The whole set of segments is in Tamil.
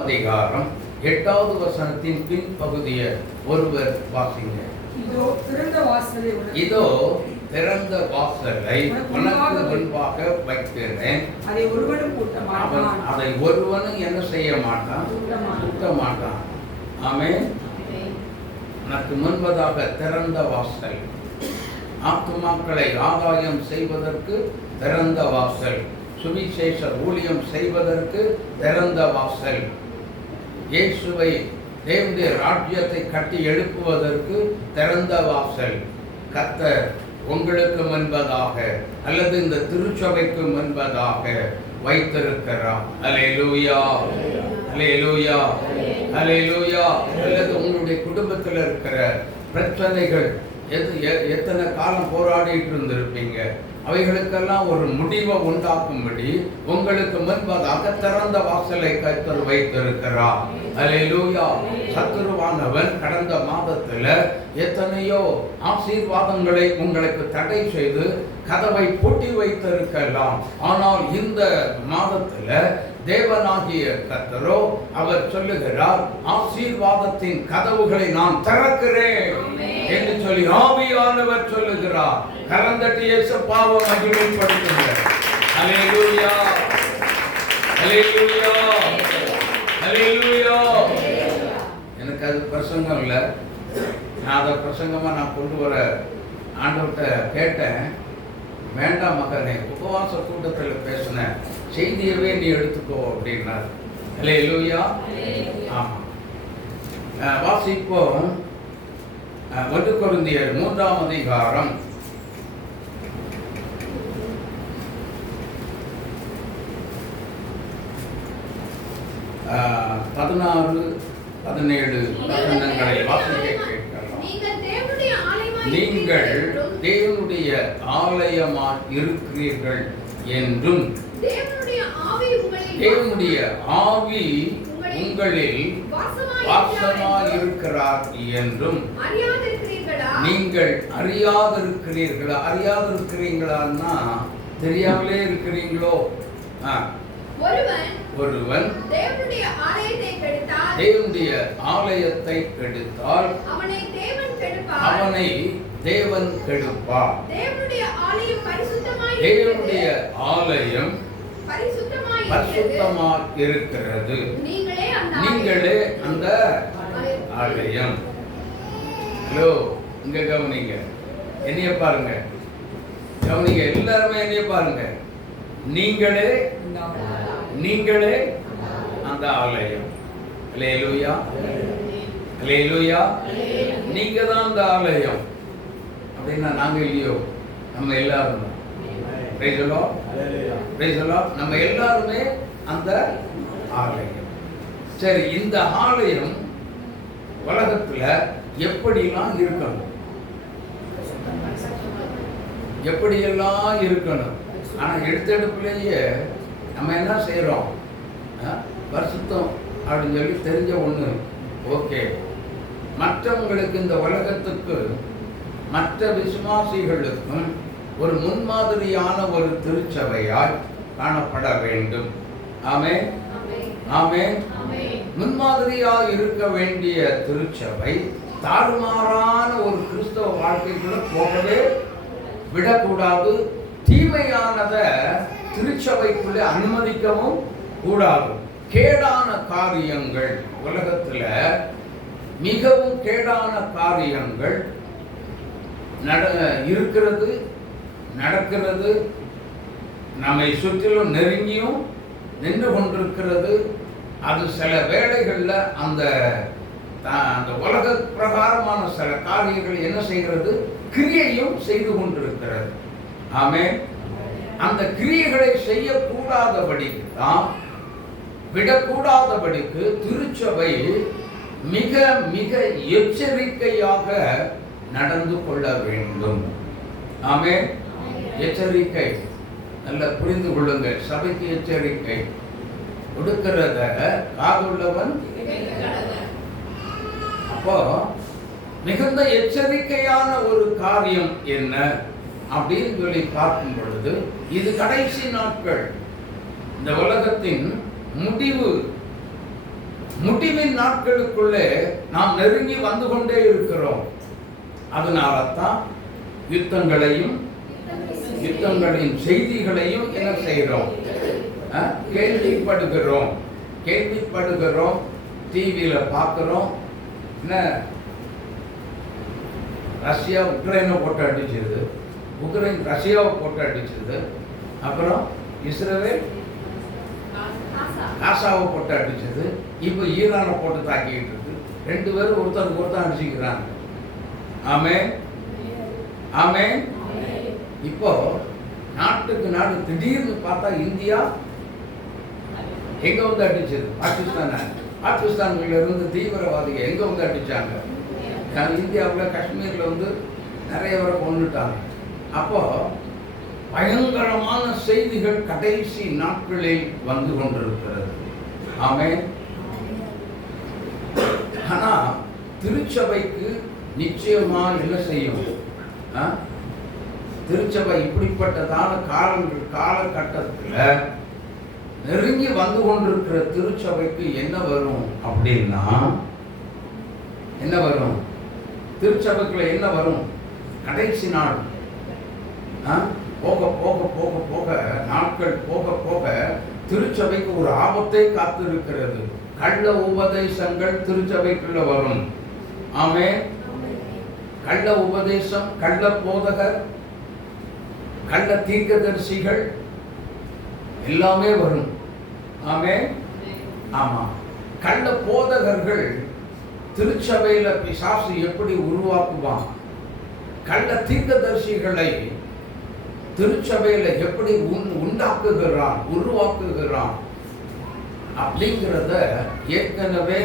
அதிகாரம் 8வது வசனத்தின் பின்பகுதியை ஒருவர் வாசிங்க. இதோ திறந்த வாசலை உனக்கு முன்பாக வைக்கிறேன், அதை ஒருவனும் பூட்ட மாட்டான். அதை ஒருவனும் என்ன செய்ய மாட்டான், பூட்ட மாட்டான். ஆமென். உனக்கு முன்பதாக திறந்த வாசல், ஆத்துமாக்களை ஆதாயம் செய்வதற்கு திறந்த வாசல், சுவிசேஷ ஊழியம் செய்வதற்கு திறந்த வாசல், இயேசுவை தேவனுடைய ராஜ்யத்தை கட்டி எழுப்புவதற்கு திறந்த வாசல் கர்த்தர் உங்களுக்கு முன்பதாக அல்லது இந்த திருச்சபைக்கு முன்பதாக வைத்திருக்கிறார். அல்லேலூயா, அல்லேலூயா, அல்லேலூயா. அல்லது உங்களுடைய குடும்பத்தில் இருக்கிற பிரச்சனைகள் எத்தனை காலம் போராடிட்டு இருந்திருப்பீங்க, அவைகளுக்கெல்லாம் ஒரு முடிவை உண்டாக்கும்படி உங்களுக்கு முன்பதாக திறந்த வாசலை கர்த்தர் வைத்திருக்கிறார். அல்லேலூயா. சத்துருவானவன் கடந்த மாதத்துல எத்தனையோ ஆசீர்வாதங்களை உங்களுக்கு தடை செய்து கதவை பூட்டி வைத்திருக்கலாம். ஆனால் இந்த மாதத்துல தேவனாகிய கர்த்தரோ அவர் சொல்லுகிறார், ஆசீர்வாதத்தின் கதவுகளை நான் திறக்கிறேன் என்று சொல்லி ஆவியானவர் சொல்லுகிறார். கரந்தட்டி இயேசுவை மகிமைப்படுத்துங்கள். அல்லேலூயா, அல்லேலூயா, அல்லேலூயா. எனக்கு அது பிரசங்கம் இல்லை, நான் அதை பிரசங்கமா நான் கொண்டு வர ஆண்டவர்கிட்ட கேட்டேன். வேண்டாம் மகனே, உபவாச கூட்டத்தில் பேசின செய்தியவே நீ எடுத்துக்கோ அப்படின்னார். அல்லேலூயா. ஆமா, வாசிப்போம். 1 கொரிந்தியர் 3ஆம் அதிகாரம் 16, 17 வசனங்களை வாசிக்க கேட்கலாம். நீங்கள் தேவனுடைய ஆலயமாய் இருக்கிறீர்கள் என்றும் தேவனுடைய ஆவி உங்களில் வாசமாய் இருக்கிறார் என்றும் நீங்கள் அறியாதிருக்கிறீர்களா? அறியாதிருக்கிறீங்களான்னா தெரியாமலே இருக்கிறீங்களோ? ஒருவன் தேவனுடைய ஆலயத்தை கெடுத்தால் அவனை தேவன் கெடுப்பார். தேவனுடைய ஆலயம் பரிசுத்தமாய் இருக்கிறது, நீங்களே அந்த ஆலயம். ஹலோ, இங்க கவனிங்க, என்னைய பாருங்க, கவனிங்க, எல்லாருமே என்னைய பாருங்க. நீங்களே அந்த ஆலயம். அல்லேலூயா, அல்லேலூயா. நீங்க தான் அந்த ஆலயம் அப்படின்னா நாங்க இல்லையோ? நம்ம எல்லாரும் நம்ம எல்லாருமே அந்த ஆலயம். சரி, இந்த ஆலயம் உலகத்துல எப்படிலாம் இருக்கணும், எப்படியெல்லாம் இருக்கணும்? ஆனா எடுத்தெடுப்புலேயே நம்ம என்ன செய்யறோம், பரிசுத்தம் அப்படின்னு சொல்லி தெரிஞ்ச ஒண்ணு ஓகே. மற்றவங்களுக்கு, இந்த உலகத்துக்கு, மற்ற விசுவாசிகளுக்கும் ஒரு முன்மாதிரியான ஒரு திருச்சபையாய் காணப்பட வேண்டும். ஆமென், ஆமென். முன்மாதிரியாக இருக்க வேண்டிய திருச்சபை தாறுமாறான ஒரு கிறிஸ்தவ வாழ்க்கைக்குள்ள போகவே விடக்கூடாது. தீமையானத திருச்சபைக்குள்ளே அனுமதிக்கவும் கூடாது. கேடான காரியங்கள், உலகத்துல மிகவும் கேடான காரியங்கள் இருக்கிறது, நடக்கிறது, நம்மை சுற்றிலும் நெருங்கியும் நின்று கொண்டிருக்கிறது. அது சில வேளைகள்ல அந்த உலக பிரகாரமான சில காரியங்கள் என்ன செய்கிறது, கிரியையும் செய்து கொண்டிருக்கிறது. ஆமென். அந்த கிரியைகளை செய்யக்கூடாதபடிக்கு தான், விடக்கூடாதபடிக்கு திருச்சபை மிக மிக எச்சரிக்கையாக நடந்து கொள்ள வேண்டும். ஆமென். எச்சரிக்கை, நல்ல புரிந்து கொள்ளுங்க. சபைக்கு எச்சரிக்கை கொடுக்கிறத காதுள்ளவன். அப்போ மிகுந்த எச்சரிக்கையான ஒரு காரியம் என்ன அப்படின்னு சொல்லி பார்க்கும் பொழுது, இது கடைசி நாட்கள், இந்த உலகத்தின் முடிவு முடிவின் நாட்களுக்குள்ளே நாம் நெருங்கி வந்து கொண்டே இருக்கிறோம். அதனால தான் யுத்தங்களையும் யுத்தங்களின் செய்திகளையும் என்ன செய்கிறோம்? கேள்விப்படுகிறோம், டிவியில் பார்க்குறோம். என்ன, ரஷ்யா உக்ரைனை போட்டு அடிச்சது, உக்ரைன் ரஷ்யாவை போட்டு அடிச்சது, அப்புறம் இஸ்ரேல் காசாவை போட்டு அடிச்சது, இப்போ ஈரானை போட்டு தாக்கிட்டு இருக்கு. 2 பேரும் ஒருத்தருக்கு ஒருத்தர் அடிச்சுக்கிறாங்க. ஆமென், ஆமென். இப்போ நாட்டுக்கு நாடு திடீர்னு பார்த்தா இந்தியா எங்க வந்து அடிச்சது? பாகிஸ்தான்ல இருந்து தீவிரவாதிகள் எங்க வந்து அடிச்சாங்க? இந்தியாவில் காஷ்மீர்ல வந்து நிறைய பேரை கொண்டுட்டாங்க. அப்போ பயங்கரமான செய்திகள் கடைசி நாட்களில் வந்து கொண்டிருக்கிறது. ஆமென். ஆனா திருச்சபைக்கு நிச்சயமா என்ன செய்யும்? திருச்சபை இப்படிப்பட்டதான காலகட்டத்தில் நெருங்கி வந்து கொண்டிருக்கிற திருச்சபைக்கு என்ன வரும் அப்படின்னா, என்ன வரும்? திருச்சபைக்குள்ள என்ன வரும்? கடைசி நாள் போக போக போக போக நாட்கள் போக போக திருச்சபைக்கு ஒரு ஆபத்தை காத்திருக்கிறது. கள்ள உபதேசங்கள் திருச்சபைக்குள்ள வரும். ஆமென். கள்ள உபதேசம், கள்ள போதகர், கள்ள தீர்க்கதரிசிகள் எல்லாமே வரும். ஆமென். ஆமா, கள்ள போதகர்கள் திருச்சபையில பிசாசு எப்படி உருவாக்குவான், கள்ள தீர்க்கதரிசிகளை திருச்சபையில எப்படி உருவாக்குகிறான் அப்படிங்கிறத ஏற்கனவே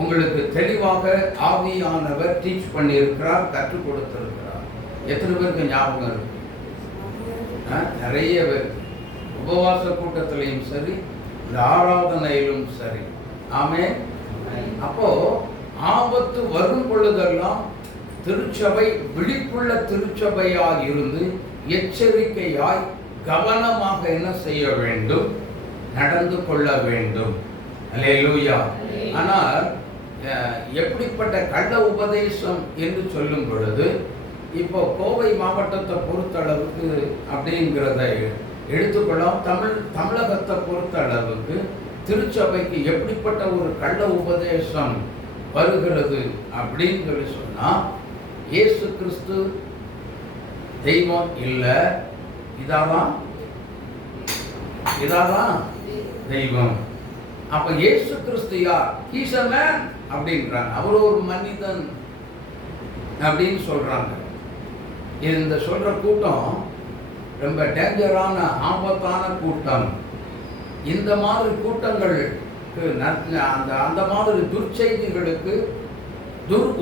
உங்களுக்கு தெளிவாக ஆவியானவர் டீச் பண்ணியிருக்கிறார், கற்றுக் கொடுத்திருக்கிறார். எத்தனை பேருக்கு ஞாபகம் இருக்கு? நிறைய பேர். உபவாச கூட்டத்திலையும் சரி, இந்த ஆராதனையிலும் சரி. ஆமென். அப்போ ஆபத்து வரும் பொழுதெல்லாம் திருச்சபை விழிப்புள்ள திருச்சபையாய் இருந்து எச்சரிக்கையாய் கவனமாக என்ன செய்ய வேண்டும்? நடந்து கொள்ள வேண்டும். அல்லேலூயா. ஆனால் எப்படிப்பட்ட கள்ள உபதேசம் என்று சொல்லும் பொழுது, இப்போ கோவை மாவட்டத்தை பொறுத்தளவுக்கு அப்படிங்கிறத எடுத்துக்கொள்ளலாம். தமிழகத்தை பொறுத்த அளவுக்கு திருச்சபைக்கு எப்படிப்பட்ட ஒரு கள்ள உபதேசம் வருகிறது அப்படின்னு சொல்லி சொன்னா, இயேசு கிறிஸ்து தெய்வம் இல்லை, இதாதான் தெய்வம். அப்ப இயேசு கிறிஸ்து யார்? ஹீஸ் எ மேன் அப்படின்றாங்க. அவர் ஒரு மனிதன் அப்படின்னு சொல்றாங்க. இந்த சொல்ற கூட்டம் ரொம்ப டேஞ்சரான ஆபத்தான கூட்டம். இந்த மாதிரி கூட்டங்களுக்கு அந்த மாதிரி துர்ச்செய்திகளுக்கு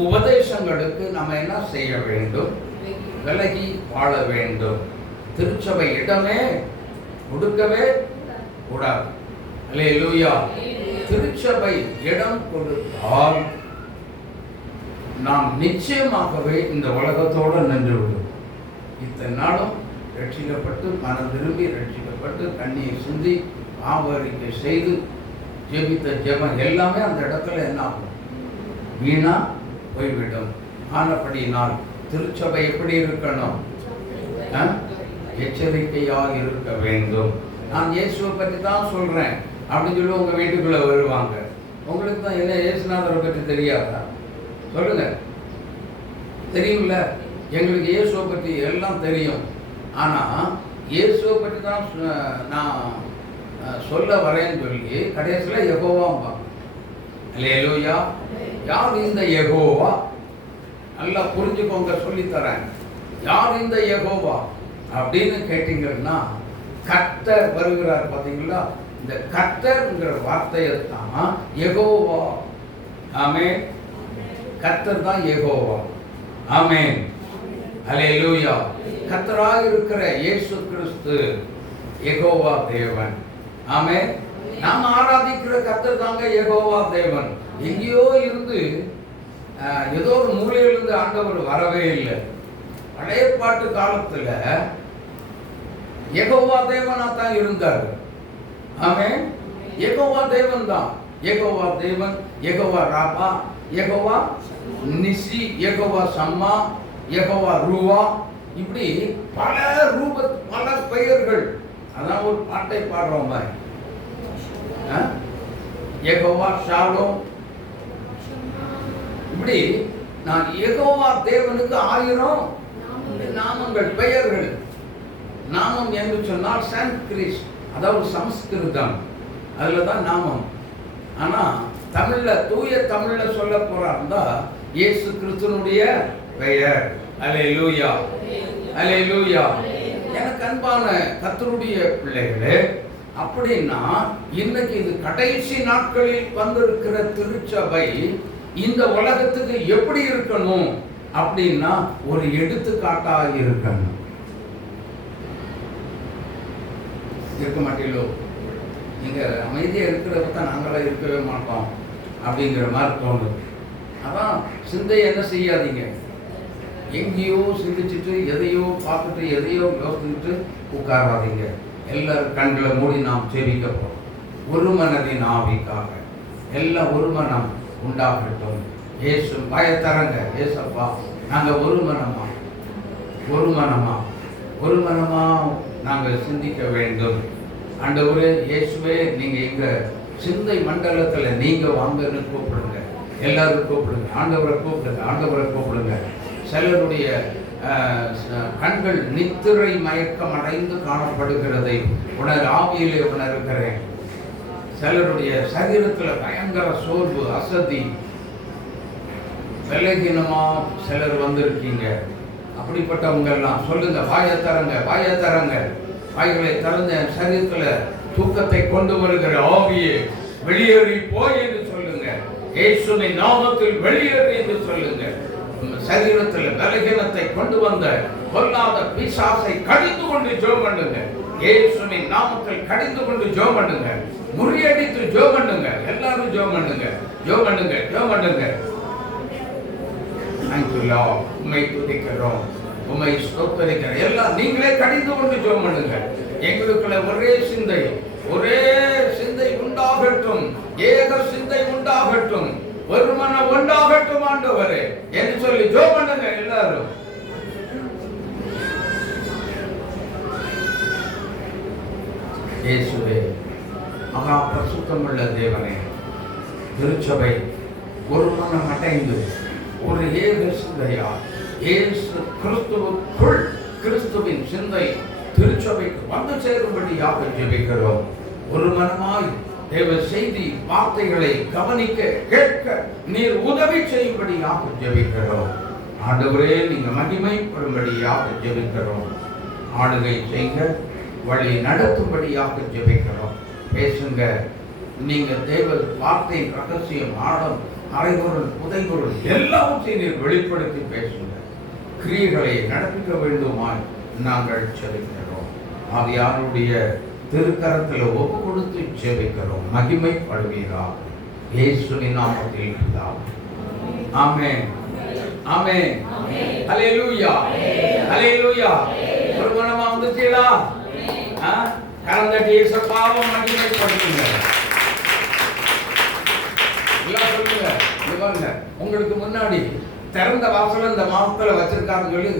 உபதேசங்களுக்கு நம்ம என்ன செய்ய வேண்டும்? விலகி வாழ வேண்டும். திருச்சபை இடமே கொடுக்கவே கூடாது. அல்லேலூயா. திருச்சபை இடம் கொடுத்தால் நாம் நிச்சயமாகவே இந்த உலகத்தோடு நின்று விடும். இத்தனை நாளும் ரட்சிக்கப்பட்டு, மனம் திரும்பி ரட்சிக்கப்பட்டு, கண்ணீர் சிந்தி ஆவரிக்கை செய்து ஜெபித்த ஜெபம் எல்லாமே அந்த இடத்துல என்ன ஆகும்? வீணா போய்விடும். ஆனபடியினால் திருச்சபை எப்படி இருக்கணும்? எச்சரிக்கையாக இருக்க வேண்டும். நான் இயேசுவை பற்றி தான் சொல்றேன் அப்படின்னு சொல்லி உங்க வீட்டுக்குள்ள வருவாங்க. உங்களுக்கு தான் என்ன இயேசுநாதரை பற்றி தெரியாதா? சொல்லுங்க. தெரியும்ல, எங்களுக்கு இயேசுவை பற்றி எல்லாம் தெரியும். ஆனா இயேசுவை பற்றி தான் நான் சொல்ல வரேன்னு சொல்லி கடைசியில் யெகோவா. அல்லேலூயா. யார் இந்த யெகோவா? நல்லா புரிஞ்சுக்கோங்க, சொல்லித்தரேன். யார் இந்த யெகோவா அப்படின்னு கேட்டீங்கன்னா, கர்த்தர் வருகிறார் பார்த்தீங்களா? இந்த கர்த்தர்ங்கிற வார்த்தையை தான் யெகோவா. ஆமென். கர்த்தர் தான் யெகோவா. ஆமென். அல்லேலூயா. கர்த்தராக இருக்கிற இயேசு கிறிஸ்து யெகோவா தேவன். ஆமென். நாம் ஆராதிக்கிற கர்த்தர் தாங்க யெகோவா தேவன். எங்கேயோ இருந்து ஏதோ ஒரு மூலையிலிருந்து ஆண்டவர் வரவே இல்லை. பழைய பாட்டு காலத்துல யெகோவா தேவனா தான் இருந்தார். ஆமென். யெகோவா தேவன் தான். யெகோவா தேவன், யெகோவா ராபா, யெகோவா நிசி, யெகோவா சம்மா, யெகோவா ரூவா, இப்படி பல பல பெயர்கள். அதான் ஒரு பாட்டை பாடுறோம் பாரு. யெகோவா ஷாலோம், இப்படி நான் யெகோவா தேவனுக்கு 1000 நாமங்கள், பெயர்கள். நாமம் என்று சொன்னால் சான்ஸ்கிரிட், அதாவது சமஸ்கிருதம், அதுல தான் நாமம். ஆனா தமிழ்ல, தூய தமிழ்ல சொல்ல போறாருந்தா இயேசு கிறிஸ்துனுடைய பெயர். அல்லேலூயா, அல்லேலூயா. எனக்கு அன்பான கர்த்தருடைய பிள்ளைகளே, அப்படின்னா இன்னைக்கு இது கடைசி நாட்களில் வந்திருக்கிற திருச்சபை இந்த உலகத்துக்கு எப்படி இருக்கணும் அப்படின்னா ஒரு எடுத்துக்காட்டாக இருக்கணும். இருக்க மாட்டீங்களோ? நீங்க அமைதியா இருக்கிறத தான் நாங்களாம் இருக்கவே மாட்டோம் அப்படிங்கிற மாதிரி தோணுது. அதான் சிந்தை என்ன செய்யாதீங்க, எங்கேயோ சிந்திச்சுட்டு எதையோ பார்த்துட்டு எதையோ யோசிச்சுட்டு உட்காராதீங்க. எல்லாரும் கண்களை மூடி நாம் ஜெபிக்க போறோம். ஒரு மனதின் ஆவிக்காக எல்லாம் ஒரு மனம் உண்டாகட்டும். இயேசு பயத்தரங்க, ஏசப்பா நாங்கள் ஒரு மனமா நாங்கள் சிந்திக்க வேண்டும். ஆண்டவரே இயேசுவே, நீங்க எங்க சிந்தை மண்டலத்துல நீங்க வாங்கன்னு கூப்பிடுங்க. எல்லாரும் கூப்பிடுங்க, ஆண்டவரை கூப்பிடுங்க, ஆண்டவரை கூப்பிடுங்க. சிலருடைய கண்கள் நித்திரை மயக்கம் அடைந்து காணப்படுகிறதை ஆவியிலே உணர்கிறேன். சிலருடைய சரீரத்துல பயங்கர சோர்வு, அசதி, விலகினமா சிலர் வந்திருக்கீங்க. அப்படிப்பட்டவங்க எல்லாம் சொல்லுங்க, வாயை தரங்க, வாய்களை திறந்த சரீரத்துல தூக்கத்தை கொண்டு வருகிற ஆவியே வெளியேறி போய் என்று சொல்லுங்க. இயேசுவின் நாமத்தில் வெளியேறி என்று சொல்லுங்க. சரீரத்தில் பலகீனத்தை கொண்டு வந்த பொல்லாத பிசாசை கடிந்து கொண்டு ஜெபம் பண்ணுங்க. இயேசுவின் நாமத்தில் கடிந்து கொண்டு ஜெபம் பண்ணுங்க. முறியடித்து ஜெபம் பண்ணுங்க. எல்லாரும் ஜெபம் பண்ணுங்க. உம்மை துதிக்கிறோம், உம்மை ஸ்தோத்திரிக்கிறோம். எல்லாம் நீங்களே கடிந்து கொண்டு ஜெபம் பண்ணுங்க. எங்களுக்குள்ள ஒரே சிந்தை உண்டாகட்டும், ஏக சிந்தை உண்டாகட்டும், ஒரு மனம் உண்டாகட்டும் ஆண்டவரே என்று சொல்லி ஜெபம் பண்ணுங்க எல்லாரும். இயேசுவே, மகா பரிசுத்தமுள்ள தேவனே, திருச்சபை ஒரு மனம் அடைந்து ஒரு ஏக சிந்தையா இயேசு கிறிஸ்துவுக்குள் கிறிஸ்துவின் சிந்தை திருச்சபைக்கு வந்து சேரும்படியாக ஜெபிக்கிறோம். ஒரு மனமாய் தேவ செய்தி வார்த்தைகளை கவனிக்க கேட்க நீர் உதவி செய்யும்படியாக ஜெபிக்கிறோம். ஆண்டவரே, நீங்க மகிமைப்படும்படியாக ஜெபிக்கிறோம். ஆளுகை செய்ய வழி நடத்தும்படியாக ஜெபிக்கிறோம். பேசுங்க. நீங்க தேவ வார்த்தை ரகசியம், ஆழம், அரைகுரல், புதைகுரல் எல்லாவற்றையும் நீர் வெளிப்படுத்தி பேசுங்க. கிரியைகளை நடப்பிக்க வேண்டுமாய் நாங்கள் ஜெபிக்கிறோம். ஆவியாருடைய திருக்கரத்தில் ஒப்பு கொடுத்து ஜெபிக்கிறோம். மகிமைப்படுவீரா இயேசுவின் நாமத்தில் பிதாவே. ஆமென், ஆமென், ஹல்லேலூயா, ஹல்லேலூயா. ஒரு மனமா வந்துட்டீங்களா? கலந்தடி இயேசுவாவை மகிமைப்படுத்துங்க. எல்லாம் சொல்லுங்க. இவங்க உங்களுக்கு முன்னாடி திறந்த வாசல இந்த மாசத்துல வச்சிருக்காங்க சொல்லி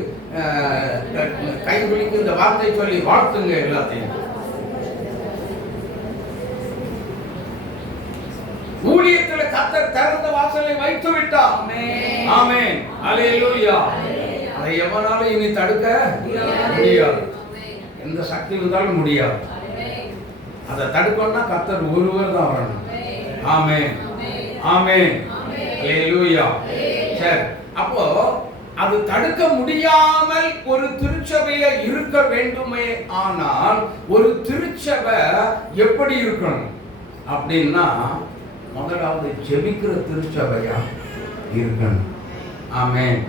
கை குளிக்கு இந்த வார்த்தை சொல்லி வாழ்த்துங்க எல்லாத்தையும். ஊழியத்தில் கர்த்தர் திறந்த வாசலை வைத்து விட்டார். ஆமென், ஹல்லேலூயா. அதை எவனாலும் இனி தடுக்க முடியாது. எந்த சக்தி இருந்தாலும் முடியாது. அதை தடுக்கணும்னா கர்த்தர் ஒருவர் தான் வரணும். ஆமென், ஆமென், ஹல்லேலூயா. சரி, அப்போ அது தடுக்க முடியாமல் ஒரு திருச்சபையில இருக்க வேண்டுமே. ஆனால் ஒரு திருச்சபை எப்படி இருக்கணும் அப்படின்னா, முதலாவது ஜெபிக்கிற திருச்சபையா இருக்கணும். ஆமென்.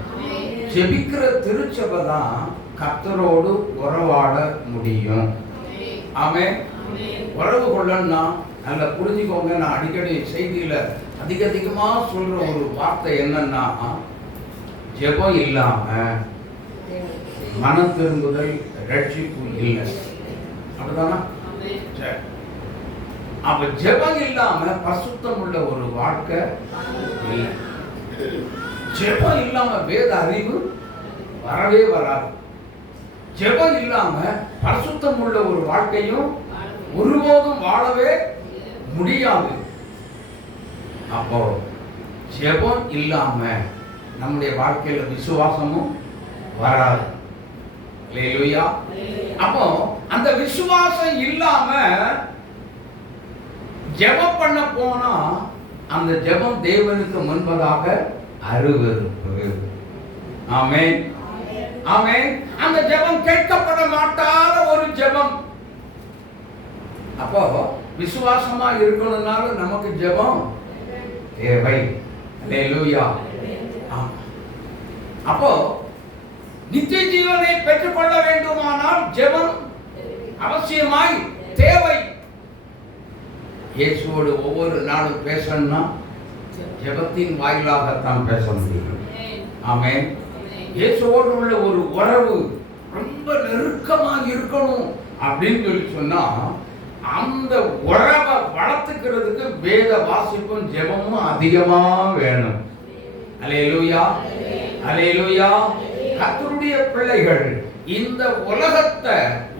ஜெபிக்கிற திருச்சபை தான் கர்த்தரோடு உறவாட முடியும். ஆமென். உறவு கொள்ளணும்னா நல்லா புரிஞ்சுக்கோங்க. நான் அடிக்கடி செய்தியில அதிகமா சொல்ற ஒரு வார்த்தை என்னன்னா, ஜெபம் இல்லாம மனம் திரும்புதல், ரட்சிப்பு இல்லை. அப்படிதானா? சரி. அப்ப ஜெபம் இல்லாம பரிசுத்தம் உள்ள ஒரு வாழ்க்கை இல்லை. ஜெபம் இல்லாம வேத அறிவு வரவே வராது. ஜெபம் இல்லாம பரிசுத்தம் உள்ள ஒரு வாழ்க்கையும் ஒருபோதும் வாழவே முடியாது. அப்போ ஜெபம் இல்லாம நம்முடைய வாழ்க்கையில விசுவாசமும் வராது. அல்லேலூயா. அப்போ அந்த விசுவாசம் இல்லாம ஜெபம் பண்ண போனா அந்த ஜெபம் தேவனுக்கு முன்பதாக அருவருப்பு. ஆமென், ஆமென். அந்த ஜெபம் கேட்கப்பட மாட்டாத ஒரு ஜெபம். அப்போ விசுவாசமா இருக்கணும்னாலும் நமக்கு ஜெபம் தேவை. அல்லேலூயா. அப்போ நித்திய ஜீவனை பெற்றுக்கொள்ள வேண்டுமானால் ஜெபம் அவசியமாய் தேவை. இயேசுவோடு ஒவ்வொரு நாளும் பேசணும்னா ஜெபத்தின் வாயிலாகத்தான் பேச முடியும். ஆமென். இயேசுவோடு உள்ள ஒரு உறவு ரொம்ப நெருக்கமாக இருக்கணும் அப்படின்னு சொல்லி சொன்னா அந்த உறவை வளர்த்துக்கிறதுக்கு வேத வாசிப்பும் ஜெபமும் அதிகமா வேணும். அல்லேலூயா, அல்லேலூயா. கர்த்தருடைய பிள்ளைகள் இந்த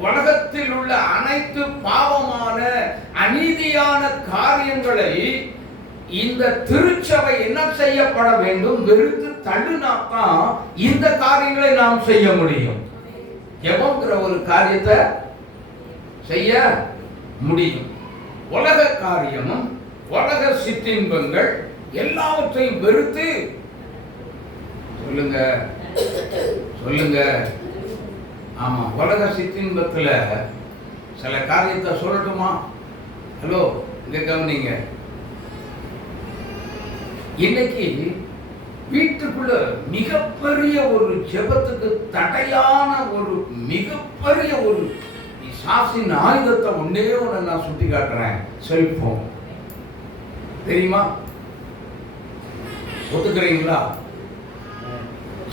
உலகத்தில் உள்ள அனைத்து பாவமான அநீதியான காரியங்களை இந்த திருச்சபை என்ன செய்யப்பட வேண்டும், வெறுத்து தள்ளினாத்தான் இந்த காரியங்களை நாம் செய்ய முடியும். ஜெபம்ங்கிற ஒரு காரியத்தை செய்ய முடியும். உலக காரியமும் உலக சிற்றின்பங்கள் எல்லாவற்றையும் வெறுத்து சொல்லுங்க சொல்லுங்க. ஆமா, உலக சிற்றின்பத்துல சில காரியத்தை சொல்லட்டுமா? ஹலோ, இங்க கவனிங்க. இன்னைக்கு வீட்டுக்குள்ள மிகப்பெரிய ஒரு ஜெபத்துக்கு தடையான ஒரு மிகப்பெரிய ஒரு சாசின் ஆயுதத்தை ஒன்னே ஒன்று நான் சுட்டி காட்டுறேன். செல்போன். தெரியுமா? ஒத்துக்கிறீங்களா?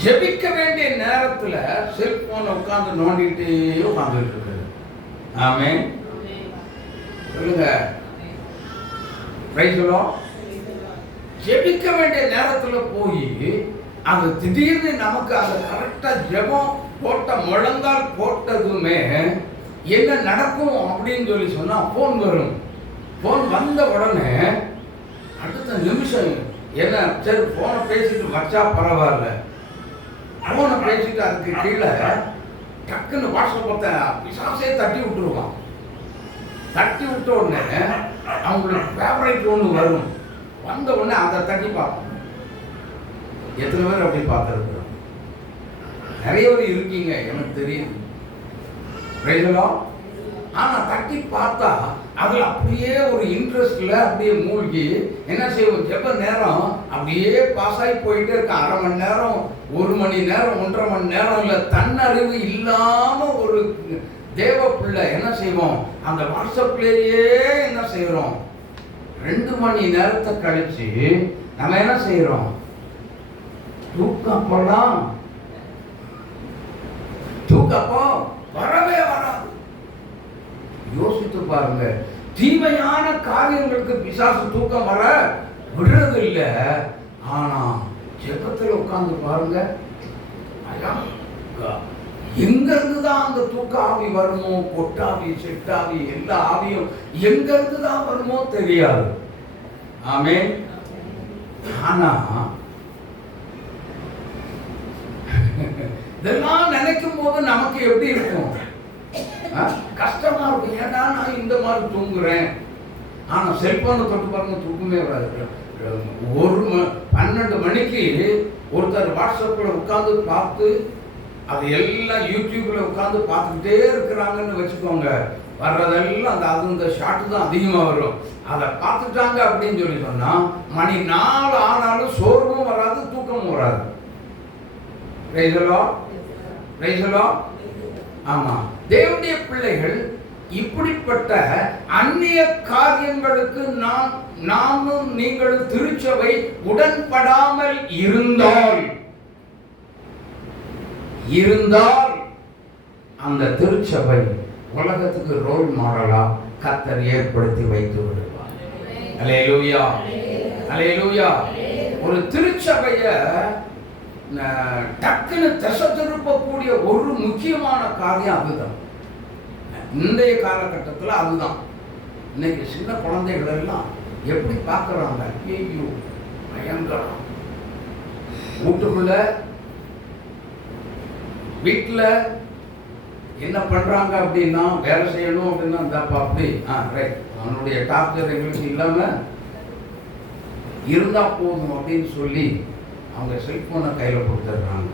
ஜெபிக்க வேண்டிய நேரத்துல செல்போன் உட்கார்ந்து நோண்டிட்டே உட்கார்ந்துட்டு இருக்கு. ஆமென். சொல்லுங்க. Praise the Lord. ஜெபிக்க வேண்டிய நேரத்துல போய் அது திடீர்னு நமக்கு அந்த கரெக்டா ஜெபம் போட்ட முழங்கால் போட்டதுமே என்ன நடக்கும் அப்படின்னு சொல்லி சொன்னா போன் வரும். போன் வந்த உடனே அடுத்த நிமிஷம் என்ன, சரி போனை பேசிட்டு வச்சா பரவாயில்ல, அவனை பேசிட்டு அதுக்கு கீழே டக்குன்னு வாட்ஸ்அப்பை பிசாசே தட்டி விட்டுருவான். தட்டி விட்ட உடனே அவங்களுக்கு ஃபேவரைட் ஒன்று வரும். வந்த உடனே அதை தட்டி பார்ப்போம். எத்தனை பேர் அப்படி பார்த்துருக்குறோம்? நிறைய பேர் இருக்கீங்க, எனக்கு தெரியுது. ஆனா தட்டி பார்த்தா அதுல அப்படியே ஒரு இன்ட்ரெஸ்ட்ல அப்படியே மூழ்கி என்ன செய்வோம், ஜெப நேரம் அப்படியே பாஸ் ஆகி போயிட்டே இருக்க. 1/2 மணி நேரம், 1 மணி நேரம், 1.5 மணி நேரம் இல்ல, தன்னறிவு இல்லாம ஒரு தேவ பிள்ளை என்ன செய்வோம், அந்த வாட்ஸ்அப்லேயே என்ன செய்யறோம், 2 மணி நேரத்தை கழிச்சு நம்ம என்ன செய்யறோம், தூக்கம் போலாம். தூக்கப்போ வரவே வராது. யோசித்து பாருங்க. தீமையான காரியங்களுக்கு பிசாசு தூக்கம் வர விடுறது இல்லை. ஆனா ஜெபத்தில் உட்கார்ந்து பாருங்க, எங்க இருந்துதான் அந்த தூக்க ஆவி வருமோ, கொட்டாவி செட்டாவி எல்லா ஆவியும் எங்க இருந்துதான் வருமோ தெரியாது. ஆமென். ஆனா இதெல்லாம் நினைக்கும் போது நமக்கு எப்படி இருக்கும், கஷ்டமா இருக்கும். ஏன்னா நான் இந்த மாதிரி தூங்குறேன். ஆனா செல்போனை தொட்டு பாருங்க, தூக்கமே வராது. 12 மணிக்கு ஒருத்தர் வாட்ஸ்அப்ல உட்கார்ந்து பார்த்து அது எல்லாம் யூடியூப்ல உட்கார்ந்து பார்த்துக்கிட்டே இருக்கிறாங்கன்னு வச்சுக்கோங்க, வர்றதெல்லாம் அந்த ஷார்ட் தான் அதிகமாக வரும். அதை பார்த்துட்டாங்க அப்படின்னு சொல்லி சொன்னா மணி 4 ஆனாலும் சோர்வும் வராது, தூக்கமும் வராது. ஆமா, தேவனுடைய பிள்ளைகள் இப்படிப்பட்ட அந்நிய காரியங்களுக்கு நாமும் நீங்களும் திருச்சபை உடன்படாமல் இருந்தால் அந்த திருச்சபை உலகத்துக்கு ரோல் மாடலா கர்த்தர் ஏற்படுத்தி வைத்து விடுவார். அல்லேலூயா, அல்லேலூயா. ஒரு திருச்சபைய டக்குன்னு திசை திருப்பக்கூடிய ஒரு முக்கியமான காரியம் அதுதான். இன்றைய காலகட்டத்தில் அதுதான். இன்னைக்கு சின்ன குழந்தைகள் எல்லாம் எப்படி பார்க்குறாங்க, ஐயோ பயங்கரம். வீட்டுக்குள்ள வீட்டில் என்ன பண்ணுறாங்க அப்படின்னா, வேலை செய்யணும் அப்படின்னா இந்தாப்பா அப்படி ரைட், அவனுடைய டார்ச்சர் எங்களுக்கு இல்லாமல் இருந்தால் போதும் அப்படின்னு சொல்லி அவங்க செல்ஃபோனை கையில் கொடுத்துட்றாங்க.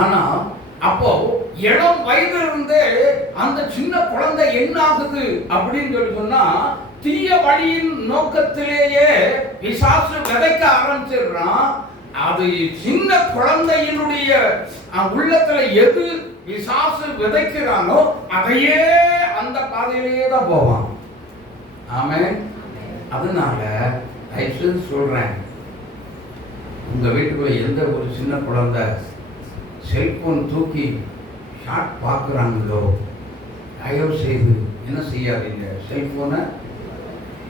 ஆனால் அப்போ இளம் வயதில் இருந்தே அந்த சின்ன குழந்தை என்ன ஆகுது அப்படின்னு சொல்லி சொன்னா, தீய வழியின் நோக்கத்திலேயே பிசாசு விதைக்க ஆரம்பிச்சிடுறான். அது சின்ன குழந்தையினுடைய உள்ளத்துல எது பிசாசு விதைக்கிறானோ அதையே அந்த பாதையிலேயே தான் போவான். ஆமென். அதனால தயவுசெய்து சொல்றேன், உங்க வீட்டுக்குள்ள எந்த ஒரு சின்ன குழந்தை செல்போன் தூக்கி ஷார்ட் பார்க்குறாங்களோ, தயவு செய்து என்ன செய்யாதீங்க, செல்போனை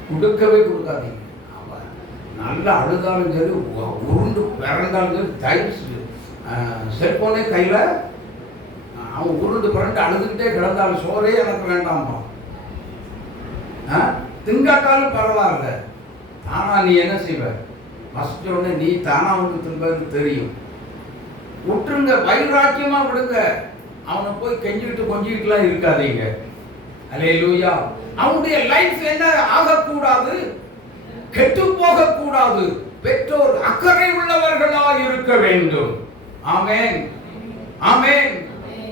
கொடுக்கவே கொடுக்காதீங்க. அவன் நல்லா அழுதாலும் சரி, உருண்டு பிறந்தாலும் சரி, தயவு செல்போனே கையில் அவன் உருண்டு பிறண்டு அழுதுகிட்டே கிடந்தாலும் சோறே எனக்கு வேண்டாமா, திங்காட்டாலும் பரவாயில்ல, தானா நீ என்ன செய்வ, ஃபஸ்ட் உடனே நீ தானா வந்து திரும்ப தெரியும். விட்டுருங்க, வைராக்கியமா விடுங்க. அவனை போய் கெஞ்சிக்கிட்டு கொஞ்சிக்கிட்டுலாம் இருக்காதீங்க. அல்லேலூயா. அவனுடைய லைஃப் என்ன ஆகக்கூடாது, கெட்டு போகக்கூடாது. பெற்றோர் அக்கறை உள்ளவர்களா இருக்க வேண்டும். ஆமென், ஆமென்.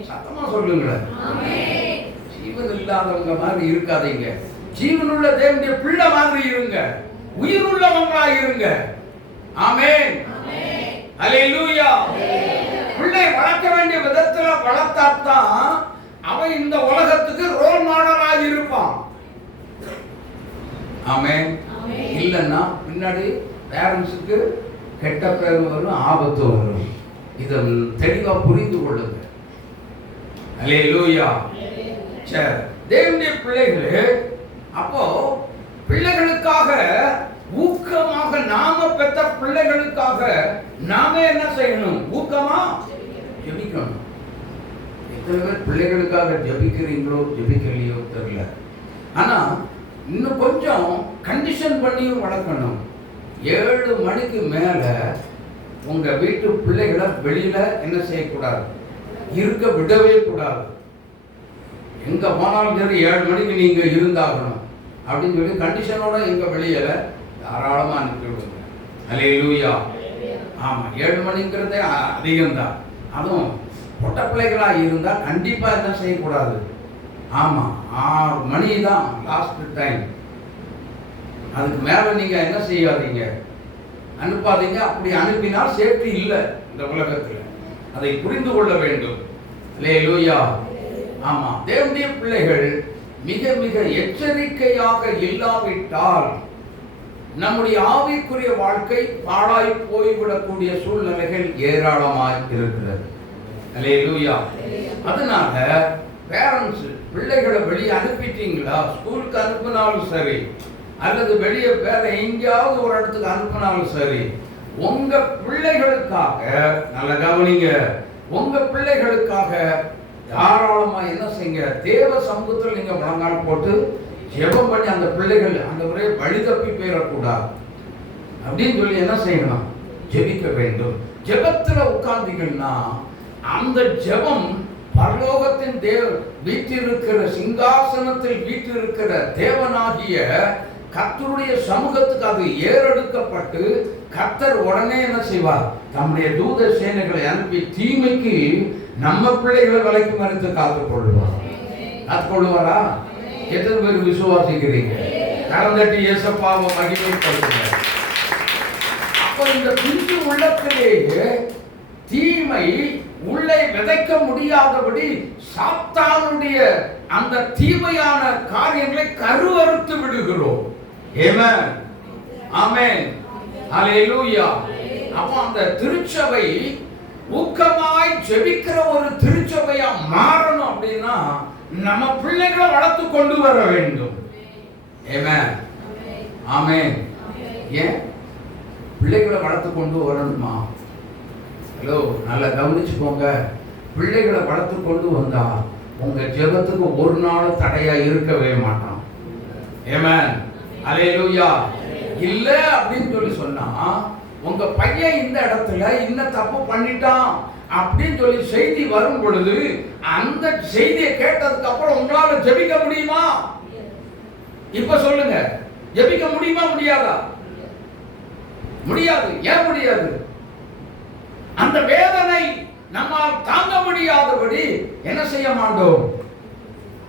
சத்தமா சொல்லுங்களேன். ஜீவன் இல்லாதவங்க மாதிரி இருக்காதீங்க. ஜீவனுள்ள தேவனுடைய பிள்ளை மாதிரி இருங்க, உயிருள்ளவங்களா இருங்க. ஆமென், அல்லேலூயா. பிள்ளை வளர்க்க வேண்டிய விதத்துல வளர்த்தாத்தான் அவன் இந்த உலகத்துக்கு ரோல் மாடலாக இருப்பான். ஆமென். இல்லைன்னா பின்னாடி பேரண்ட்ஸுக்கு கெட்ட பேர் வரும், ஆபத்து வரும். இதை தெளிவா புரிந்து கொள்ளுங்க. அல்லேலூயா. சரி, தேவனுடைய பிள்ளைகளே, அப்போ பிள்ளைகளுக்காக ஊக்கமாக, நாம பெற்ற பிள்ளைகளுக்காக நாம என்ன செய்யணும், ஊக்கமா ஜெபிக்கணும். எத்தனை பேர் பிள்ளைகளுக்காக ஜெபிக்கிறீங்களோ ஜெபிக்கலையோ தெரியல. ஆனா இன்னும் கொஞ்சம் கண்டிஷன் பண்ணியும் வளர்க்கணும். 7 மணிக்கு மேல உங்க வீட்டு பிள்ளைகளை வெளியில என்ன செய்யக்கூடாது, இருக்க விடவே கூடாது. எங்க போனாலும் சரி 7 மணிக்கு நீங்க இருந்தாகணும் அப்படின்னு சொல்லி கண்டிஷனோட எங்க வெளியில தாராளமா அனுப்பி விடுங்க. அல்லேலூயா. ஆமா, 7 மணிங்கிறதே அதிகம்தான். அதுவும் பொட்ட பிள்ளைகளா இருந்தா கண்டிப்பா என்ன செய்யக்கூடாது, ஆமா 6 மணி தான் லாஸ்ட் டைம். அதுக்கு மேல நீங்க என்ன செய்யாதீங்க, அனுப்பாதீங்க. அப்படி அனுப்பினால் சேஃப்டி இல்லை இந்த உலகத்தில். அதை புரிந்து கொள்ள வேண்டும். அல்லேலூயா. ஆமா, தேவனுடைய பிள்ளைகள் மிக மிக எச்சரிக்கையாக இல்லாவிட்டால் நம்முடைய ஆவிக்குரிய வாழ்க்கை பாழாய் போய்விடக்கூடிய சூழ்நிலைகள் ஏராளமாக இருக்கிறது. அல்லேலூயா. அதனால பேரண்ட்ஸ் பிள்ளைகளை வெளியே அனுப்பிட்டீங்களா, ஸ்கூலுக்கு அனுப்பினாலும் சரி, அல்லது வெளியே வேற எங்கேயாவது ஒரு இடத்துக்கு அனுப்பினாலும் சரி, உங்க பிள்ளைகளுக்காக நல்ல கவனிங்க, உங்க பிள்ளைகளுக்காக தாராளமா என்ன செய்யுங்க, தேவ சமூகத்தில் நீங்க முழங்கால் போட்டு ஜெபம் பண்ணி அந்த பிள்ளைகள் அந்த ஒரே வழி தப்பி போயிடக்கூடாது அப்படின்னு சொல்லி என்ன செய்யணும், ஜெபிக்க வேண்டும். ஜெபத்துல உட்கார்ந்தீங்கன்னா அந்த ஜெபம் பரலோகத்தின் வீற்றிருக்கிற சிங்காசனத்தில் வீற்றிருக்கிற தேவனாகிய கர்த்தருடைய சமூகத்துக்கு அது ஏறெடுக்கப்பட்டு கர்த்தர் உடனே என்ன செய்வார், தம்முடைய தூத சேனைகளை அனுப்பி தீமைக்கு நம்ம பிள்ளைகளை விலைக்கு மறித்து காத்துக்கொள்வாரா? எத்தனை பேர் விசுவாசிக்கிறீங்க? கரந்தட்டி இயேசுப்பாவை மகிமைப்படுத்துங்க. அப்போ இந்த பிஞ்சு உள்ளத்திலேயே தீமை உள்ளே விதைக்க முடியாதபடி சாத்தானுடைய அந்த தீமையான காரியங்களை கருவறுத்து விடுகிறோம். ஆமென், ஆமென், அல்லேலூயா. அப்போ அந்த திருச்சபை ஊக்கமாய் ஜெபிக்கிற ஒரு திருச்சபையா மாறணும் அப்படின்னா நம்ம பிள்ளைகளை வளர்த்து கொண்டு வர வேண்டும். ஆமென், ஆமென். ஏன் பிள்ளைகளை வளர்த்து கொண்டு வரணுமா? ஹலோ, நல்லா கவனிச்சுக்கோங்க. பிள்ளைகளை வளர்த்து கொண்டு வந்தா உங்க ஜெபத்துக்கு ஒரு நாள் தடையா இருக்கவே மாட்டான். ஆமென், அல்லேலூயா. இல்ல அப்படின்னு சொல்லி சொன்னா உங்க பையன் இந்த இடத்துல இன்ன தப்பு பண்ணிட்டான் அப்படின்னு சொல்லி செய்தி வரும் பொழுது அந்த செய்தியை கேட்டதுக்கு அப்புறம் உங்களால ஜெபிக்க முடியுமா? இப்ப சொல்லுங்க, ஜெபிக்க முடியுமா முடியாதா? முடியாது. ஏன் முடியாது? அந்த வேதனை நம்மால் தாங்க முடியாதபடி என்ன செய்ய மாட்டோம்?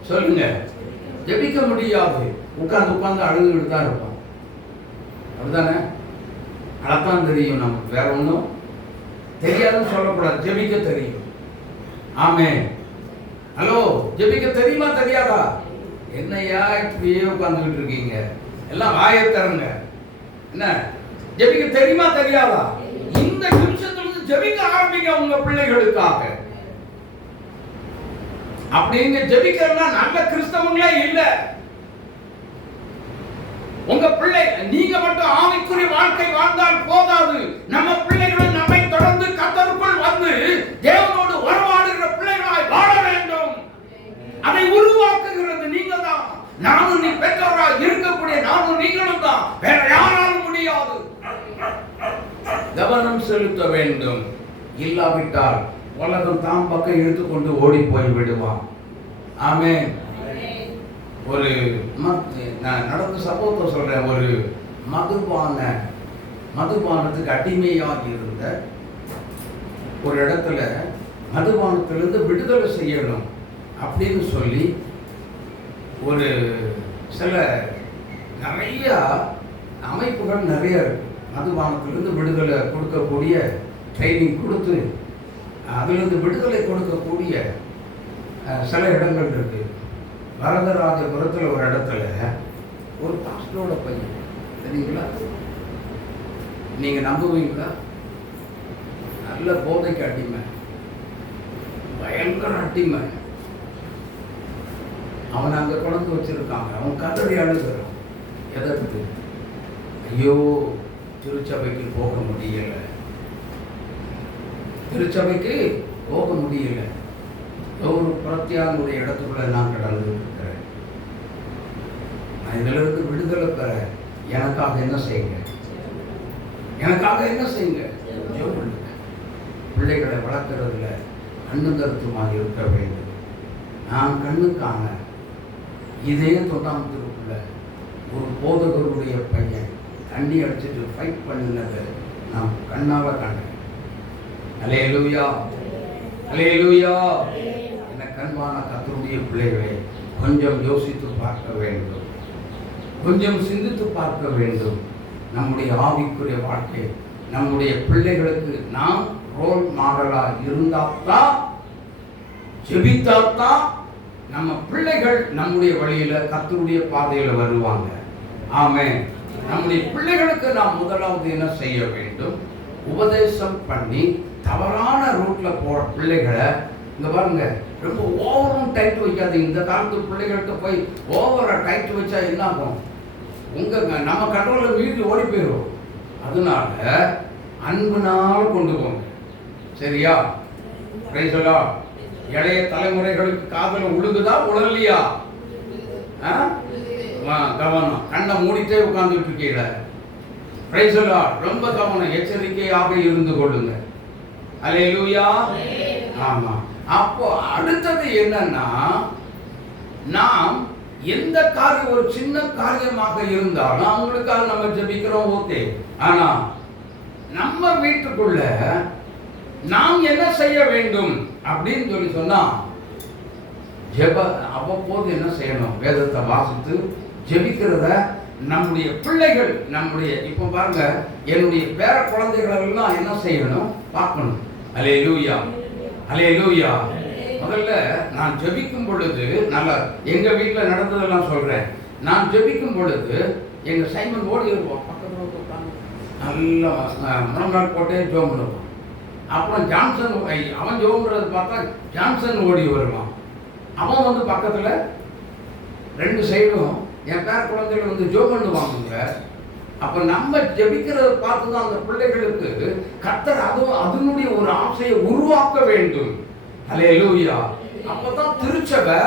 சொல்லுங்க, ஜெபிக்க முடியாது. உட்கார்ந்து அழுதுகிட்டு தான் இருப்போம். அப்படிதானே? அழத்தான் தெரியும் நமக்கு, வேற ஒன்றும் தெரியாதுன்னு சொல்லக்கூடாது. ஜெபிக்க தெரியும். ஆமென். ஹலோ, ஜெபிக்க தெரியுமா தெரியாதா? என்னையா இப்படியே உட்கார்ந்துகிட்டு இருக்கீங்க? எல்லாம் வாயை தருங்க. என்ன ஜெபிக்க தெரியுமா தெரியாதா? இந்த நிமிஷத்துல ஜெபிக்க ஆரம்பிங்க உங்க பிள்ளைகளுக்காக. அப்படிங்க ஜெபிக்கிறதா நல்ல கிறிஸ்தவங்களே இல்ல. உங்க பிள்ளை நீங்க மட்டும் ஆவிக்குரிய வாழ்க்கை வாழ்ந்தால் போதாது. நம்ம பிள்ளைகள் நம்மை தொடர்ந்து கர்த்தருக்குள் வந்து தேவனோடு உறவாடுகிற பிள்ளைகளாய் வாழ வேண்டும். அதை உருவாக்குகிறது நீங்க தான். நானும் நீ பெற்றோராய் இருக்கக்கூடிய நானும் நீங்களும் தான். வேற யாராலும் முடியாது. கவனம் செலுத்த வேண்டும். இல்லாவிட்டால் உலகம் தாம் பக்கம் இழுத்துக்கொண்டு ஓடி போய் விடுவான். ஆமென். ஒரு நான் நடந்த சம்பவத்தை சொல்றேன். ஒரு மதுபானத்துக்கு அடிமையாக இருந்த ஒரு இடத்துல மதுபானத்திலிருந்து விடுதலை செய்யணும் அப்படின்னு சொல்லி ஒரு சில நிறைய அமைப்புகள் நிறைய இருக்கு. மதுபானத்திலிருந்து விடுதலை கொடுக்கக்கூடிய ட்ரைனிங் கொடுத்து அதிலிருந்து விடுதலை கொடுக்கக்கூடிய சில இடங்கள் இருக்கு. வரதராஜபுரத்தில் ஒரு இடத்துல ஒரு பாஸ்டரோட பையன், தெரியுங்களா? நீங்க நம்புவீங்களா? நல்ல போதைக்கு அடிமை, பயங்கர அடிமை. அவன் அங்க கொண்டு வச்சிருக்காங்க. அவன் கதறி அழுகிறான். எதற்கு? ஐயோ, திருச்சபைக்கு போக முடியல, திருச்சபைக்கு போக முடியல. ஒரு பிரத்யானுடைய இடத்துக்குள்ள நான் கடந்து இருக்கிறேன். நான் இதிலிருந்து விடுதலை பெற எனக்காக என்ன செய்யுங்க? எனக்காக என்ன செய்யுங்க? பிள்ளைகளை வளர்க்கறதுல கண்ணு கருத்துமாக இருக்க வேண்டும். நான் கண்ணுக்கான இதே தொண்டாமத்திற்குள்ள ஒரு போதகருடைய பையன் தண்ணி அடிச்சுட்டு ஃபைட் பண்ணினதை நான் கண்ணால கண்டேன். அல்லேலூயா, அல்லேலூயா. கண்பான கர்த்தருடைய பிள்ளைகளை கொஞ்சம் யோசித்து பார்க்க வேண்டும், கொஞ்சம் சிந்தித்து பார்க்க வேண்டும். நம்முடைய ஆவிக்குரிய வாழ்க்கை நம்முடைய பிள்ளைகளுக்கு நாம் ரோல் மாடலா இருந்தால்தான், ஜெபித்தால்தான் நம்ம பிள்ளைகள் நம்முடைய வழியில கர்த்தருடைய பாதையில வருவாங்க. ஆமென். நம்முடைய பிள்ளைகளுக்கு நாம் முதலாவது என்ன செய்ய வேண்டும்? உபதேசம் பண்ணி தவறான ரூட்ல போற பிள்ளைகளை இங்க பாருங்க, ரொம்ப ஓவரும் டைட் வைக்காதீங்க. இந்த காலத்து பிள்ளைகள்கிட்ட போய் ஓவரா டைட் வச்சா என்ன ஆகும்? நம்ம கண்ட்ரோல்ல மீறி ஓடி போயிடும். அதனால அன்புனால் கொண்டு போங்க. சரியா? Praise the Lord. இளைய தலைமுறைகளுக்கு காதல உழுகுதா உழலையா? கவனம். கண்ணை மூடிட்டே உட்கார்ந்துட்டு இருக்கீங்க. Praise the Lord. ரொம்ப கவனம், எச்சரிக்கையாக இருந்து கொள்ளுங்க. அல்லேலூயா. ஆமா. அப்போ அடுத்தது என்னன்னா, நாம் எந்த காரியம் ஒரு சின்ன காரியமாக இருந்தாலும் அவங்களுக்காக நம்ம ஜெபிக்கிறோம், ஓகே. ஆனா நம்ம வீட்டுக்குள்ள நாம் என்ன செய்ய வேண்டும் அப்படின்னு சொல்லி சொன்னா, அவ்வப்போது என்ன செய்யணும்? வேதத்தை வாசித்து ஜெபிக்கிறத நம்முடைய பிள்ளைகள், நம்முடைய இப்போ பாருங்க, என்னுடைய பேர குழந்தைகள் எல்லாம் என்ன செய்யணும்? பார்க்கணும். அல்லேலூயா, அல்லேலூயா. முதல்ல நான் ஜெபிக்கும் பொழுது, நல்லா எங்க வீட்டில் நடந்ததெல்லாம் சொல்றேன். நான் ஜெபிக்கும் பொழுது எங்க சைமன் ஓடி வருவோம், பக்கத்தில் உட்காந்து நல்லா முழங்கால் போட்டே ஜோம் பண்ணுவான். அப்புறம் ஜான்சன், அவன் ஜோம்ன்றது பார்த்தா ஜான்சன் ஓடி வருவான். அவன் வந்து பக்கத்துல ரெண்டு சைடும் என் பேர குழந்தைகள் வந்து ஜோம் பண்ணுவாங்க. அப்ப நம்ம ஜெபிக்கிறத பார்த்து தான் அந்த பிள்ளைகளுக்கு கர்த்தர் அதுவும் அதனுடைய ஒரு ஆசையை உருவாக்க வேண்டும். அல்லேலூயா. அப்பதான் திருச்சபை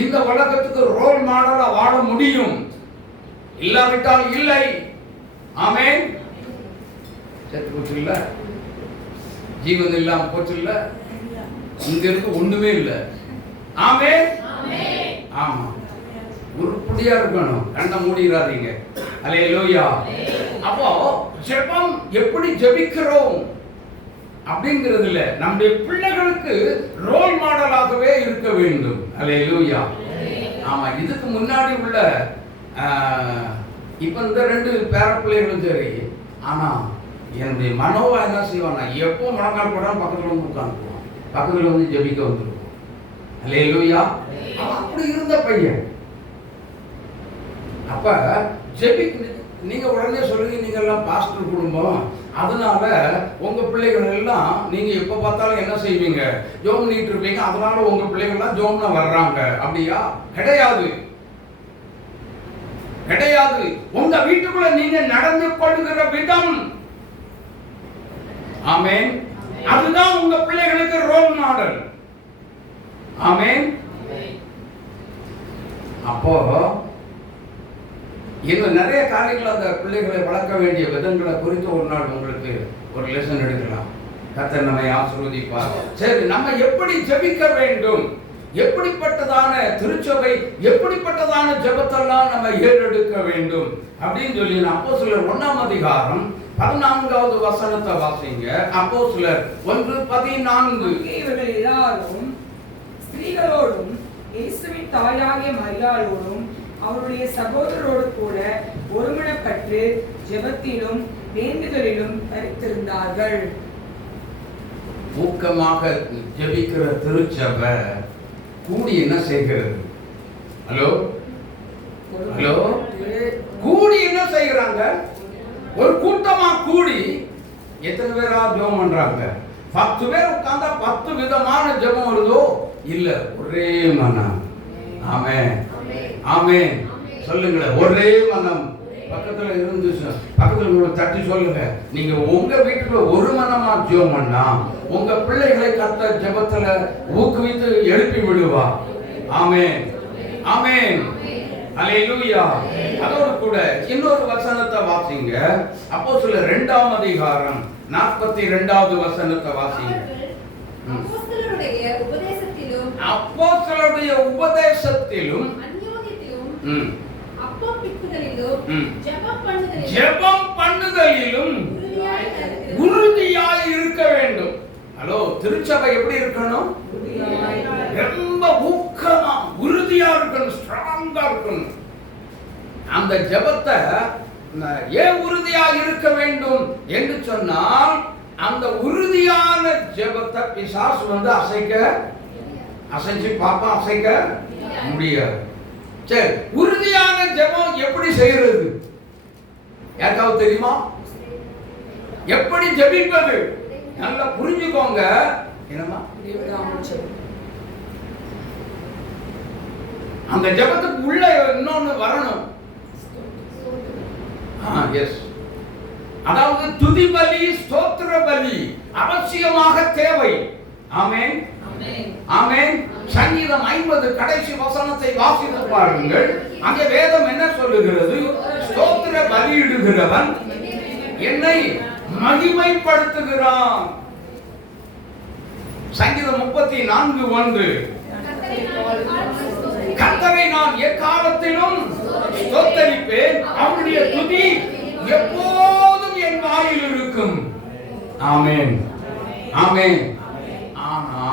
இந்த உலகத்துக்கு ரோல் மாடலா வாழ முடியும். இல்லாவிட்டால் இல்லை. ஆமென். செத்து போச்சு இல்ல, ஜீவன் இல்லாம போச்சு இல்ல, இங்க இருக்கு ஒண்ணுமே இல்லை. ஆமென். ஆமா, உருப்படியா இருக்கணும், கண்ணை மூடிடாதீங்க. அல்லேலூயா. அப்போ ஜெபம் எப்படி ஜெபிக்கிறோம் அப்படிங்கிறதுல நம்முடைய பிள்ளைகளுக்கு ரோல் மாடலாகவே இருக்க வேண்டும். அல்லேலூயா. ஆமா, இதுக்கு முன்னாடி உள்ள இப்ப இந்த ரெண்டு பேர பிள்ளைகளும் சரி, ஆனா என்னுடைய மனோவா என்ன செய்வானா, எப்போ முழங்கால் போடாம பக்கத்துல வந்து உட்காந்துக்குவான், பக்கத்துல வந்து ஜெபிக்க வந்துருவோம். அல்லேலூயா. அப்படி இருந்த பையன். அப்ப நீங்க உடனே சொல்லுங்க, நீங்க எல்லாம் பாஸ்டர் குடும்பம், அதனால உங்க பிள்ளைகள் எல்லாம் நீங்க எப்ப பார்த்தாலும் என்ன செய்வீங்க, ஜோம் பண்ணிட்டு இருப்பீங்க, அதனால உங்க பிள்ளைகள் எல்லாம் ஜோம்னா வர்றாங்க. அப்படியா? கிடையாது, கிடையாது. உங்க வீட்டுக்குள்ள நீங்க நடந்து கொள்ளுகிற விதம், ஆமென், அதுதான் உங்க பிள்ளைகளுக்கு ரோல் மாடல். ஆமென். அப்போ இன்னும் நிறைய காரியங்கள் அந்த பிள்ளைகளை வளர்க்க வேண்டிய விதங்களை குறித்து ஒரு நாள் உங்களுக்கு ஒரு லெசன் எடுக்கலாம். கர்த்தர் நம்மை ஆசீர்வதிப்பார். சரி, நம்ம எப்படி ஜெபிக்க வேண்டும், எப்படிப்பட்டதான திருச்சபை, எப்படிப்பட்டதான ஜெபத்தெல்லாம் நம்ம ஏறெடுக்க வேண்டும் அப்படின்னு சொல்லி அப்போஸ்தலர் 1ஆம் அதிகாரம் 14வது வசனத்தை வாசிங்க. அப்போஸ்தலர் 1:14. இவர்கள் எல்லாரும் ஸ்திரீகளோடும் இயேசுவின் தாயாகிய மரியாளோடும் அவருடைய சகோதரரோடு கூட ஒருமனப்பட்டு ஜெபத்திலும் வேண்டுதலிலும் தரித்திருந்தார்கள். ஊக்கமாக ஜெபிக்கிற திருச்சபை கூடி என்ன செய்கிறது? ஹலோ ஹலோ, கூடி என்ன செய்யறாங்க? ஒரு கூட்டமா கூடி எத்தனை பேரா ஜெபம் பண்றாங்க? 10 பேர் உட்கார்ந்தா 10 விதமான ஜெபம் வருதோ? இல்ல, ஒரே மனம். ஆமென், ஆமென். சொல்லுங்க, ஒரே மனம். பக்கத்துல இருந்து பக்கத்துல உங்களுக்கு தட்டி சொல்லுங்க, நீங்க உங்க வீட்டுல ஒரு மனமா ஜெபம் பண்ணா உங்க பிள்ளைகளை கர்த்தர் ஜெபத்துல ஊக்குவித்து எழுப்பி விடுவா. ஆமென், ஆமென். அல்லேலூயா. அதோடு கூட இன்னொரு வசனத்தை வாசிங்க. அப்போஸ்தலர் 2ஆம் அதிகாரம் 42வது வசனத்தை வாசிங்க. அப்போஸ்தலருடைய உபதேசத்திலும் ஜெபம் பண்ணுதலிலும் உறுதியாய் இருக்க வேண்டும். ஹலோ, திருச்சபை எப்படி இருக்கணும்? ரொம்ப ஊக்கமா உறுதியா இருக்கணும், ஸ்ட்ராங்கா இருக்கணும். அந்த ஜெபத்தை ஏன் உறுதியா இருக்க வேண்டும் என்று சொன்னால், அந்த உறுதியான ஜெபத்தை பிசாசு வந்து அசைச்சு பாப்பா அசைக்க முடியாது. சரி, உறுதியான ஜெபம் எப்படி செய்யறது? யாருக்காவது தெரியுமா? எப்படி ஜெபிப்பது? நல்லா புரிஞ்சுக்கோங்க. என்னமா அந்த ஜெபத்துக்கு உள்ள இன்னொன்னு வரணும். எஸ், அதாவது துதி பலி, ஸ்தோத்திர பலி அவசியமாக தேவை. ஆமென், ஆமென். சங்கீதம் 50 கடைசி வசனத்தை வாசித்து பாருங்கள். அங்கே வேதம் என்ன சொல்லுகிறது? ஸ்தோத்திர பலியிடுகிறவன் என்னை மகிமைப்படுத்துகிறான். சங்கீதம் 34:1. கர்த்தரை நான் எக்காலத்திலும் ஸ்தோத்தரிப்பேன், அவருடைய துதி எப்போதும் என் வாயில் இருக்கும். ஆமென், ஆமென். ஆனா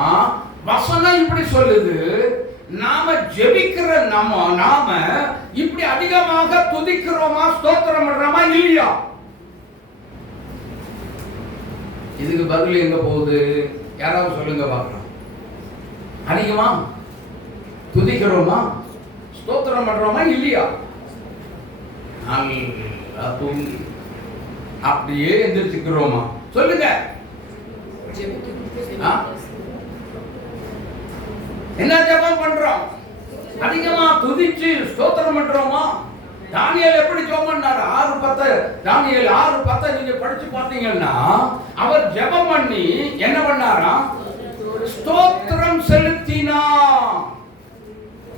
வசனம் இப்படி சொல்லுது, நாம ஜெபிக்கிற நாம இப்படி அதிகமாக துதிக்கிறோமா, ஸ்தோத்திரம் பண்றோமா இல்லையா? இதுக்கு பதில் எங்க போகுது? யாராவது சொல்லுங்க பார்க்கலாம். அதிகமா துதிக்கிறோமா, ஸ்தோத்திரம் பண்றோமா இல்லையா? அப்படியே எந்திரிச்சுக்கிறோமா? சொல்லுங்க. என்ன ஜெபம் பண்றோம்? அதிகமா துதிச்சு ஸ்தோத்திரம் பண்றோமா? தானியேல் எப்படி ஜெபம் பண்ணாரு? 6:10 தானியேல் 6:10 நீங்க படிச்சு பார்த்தீங்கன்னா அவர் ஜெபம் பண்ணி என்ன பண்ணாராம்? ஸ்தோத்திரம் செலுத்தினார்.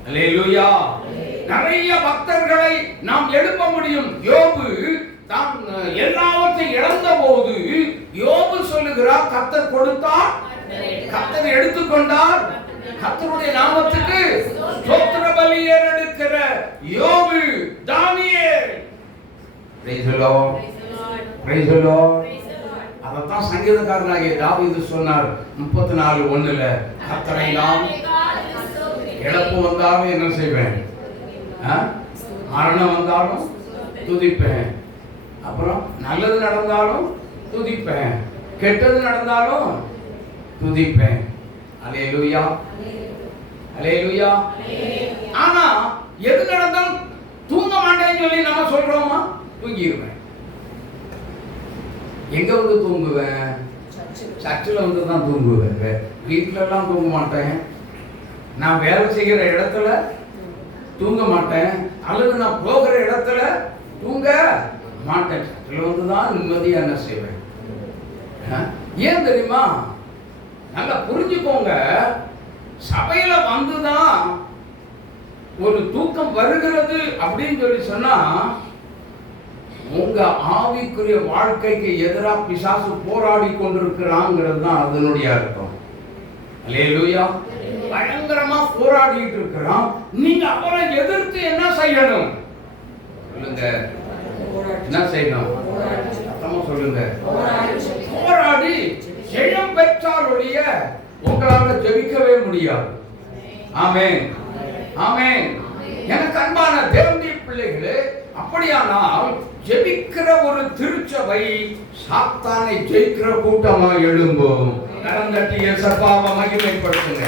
அல்லேலூயா. நிறைய பக்தர்களை நாம் எழுப்ப முடியும். யோபு தான் எல்லாவற்றையும் இழந்த போது யோபு சொல்லுகிறார், கர்த்தர் கொடுத்தார், கர்த்தர் எடுத்துக்கொண்டார், கர்த்தருடைய நாமத்துக்கு ஸ்தோத்திர பலி ஏறெடுக்கிற யோபு, தானியேல். Praise the Lord. Praise the Lord. அதத்தான் சங்கீதக்காரனாகிய தாவீது சொன்னார் 34:1 கர்த்தரை நான் இழப்பு வந்தாலும் என்ன செய்வேன்? மரணம் வந்தாலும் துதிப்பேன். அப்புறம் நல்லது நடந்தாலும் துதிப்பேன், கெட்டது நடந்தாலும் துதிப்பேன். அல்லேலூயா, அல்லேலூயா. ஆனா எது நடந்தாலும் தூங்க மாட்டேன்னு சொல்லி நம்ம சொல்றோமா? தூங்கிடுவேன். எங்க வந்து தூங்குவேன்? சர்ச்சில் வந்து தான் தூங்குவேன். வீட்டில எல்லாம் தூங்க மாட்டேன். நான் வேலை செய்கிற இடத்துல தூங்க மாட்டேன், அல்லது நான் போகிற இடத்துல தூங்க மாட்டேன். சர்ச்சில் வந்து தான் நிம்மதியா என்ன செய்வேன். ஏன் தெரியுமா? நல்லா புரிஞ்சுக்கோங்க. சபையில வந்துதான் ஒரு தூக்கம் வருகிறது அப்படின்னு சொல்லி சொன்னா உங்க ஆவிக்குரிய வாழ்க்கைக்கு எதிராக பிசாசு போராடி கொண்டிருக்கிறாங்கிறது தான் அதனுடைய அர்த்தம். அல்லேலூயா. பயங்கரமா போராடிட்டு இருக்கிறான். நீங்க அவரை எதிர்த்து என்ன செய்யணும்? சொல்லுங்க, என்ன செய்யணும்? சொல்லுங்க. போராடி ஜெயம் பெற்றால் ஒழிய உங்களால ஜெபிக்கவே முடியாது. ஆமென், ஆமென். எனக்கு அன்பான தேவனுடைய பிள்ளைகளே, அப்படியானால் ஜெபிக்கிற ஒரு திருச்சபை சாத்தானை ஜெயிக்கிற கூட்டமா எழும்பும். கரந்தட்டி இயேசுவை மகிமைப்படுத்துங்க.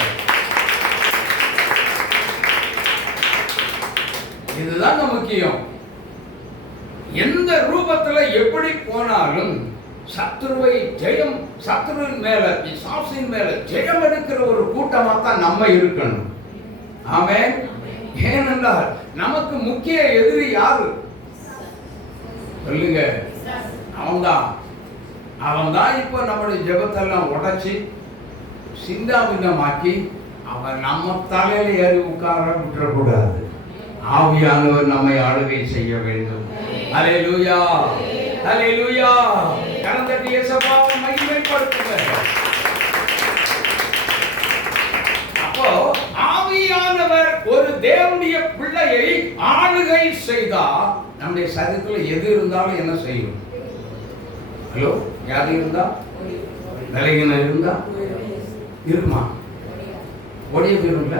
இதுதான் முக்கியம். எந்த ரூபத்துல எப்படி போனாலும் சத்துருவை ஜெயம், சத்துருவின் மேல, பிசாசின் மேல ஜெயம் எடுக்கிற ஒரு கூட்டமா தான் நம்ம இருக்கணும். ஆமென். ஏனென்றால் நமக்கு முக்கிய எதிரி யாரு? சொல்லுங்க. அவன்தான். அவன்தான் இப்ப நம்முடைய ஜெபத்தெல்லாம் உடைச்சி சிந்தாபின்னமாக்கி அவன் நம்ம தலையில ஏறி உட்கார விட்டுறக்கூடாது. ஆவியானவர் நம்மை ஆளுகை செய்ய வேண்டும். அல்லேலூயா, அல்லேலூயா. கரந்தட்டி இயேசுவை மகிமைப்படுத்துங்க. அப்போ ஆவியானவர் ஒரு தேவனுடைய பிள்ளையை ஆளுகை செய்தா நம்முடைய சரீரத்தில் எது இருந்தாலும் என்ன செய்யும்? ஹலோ, யாரு இருந்தா? விலகின இருந்தா இருக்குமா? ஒடிய போயிரும்ல.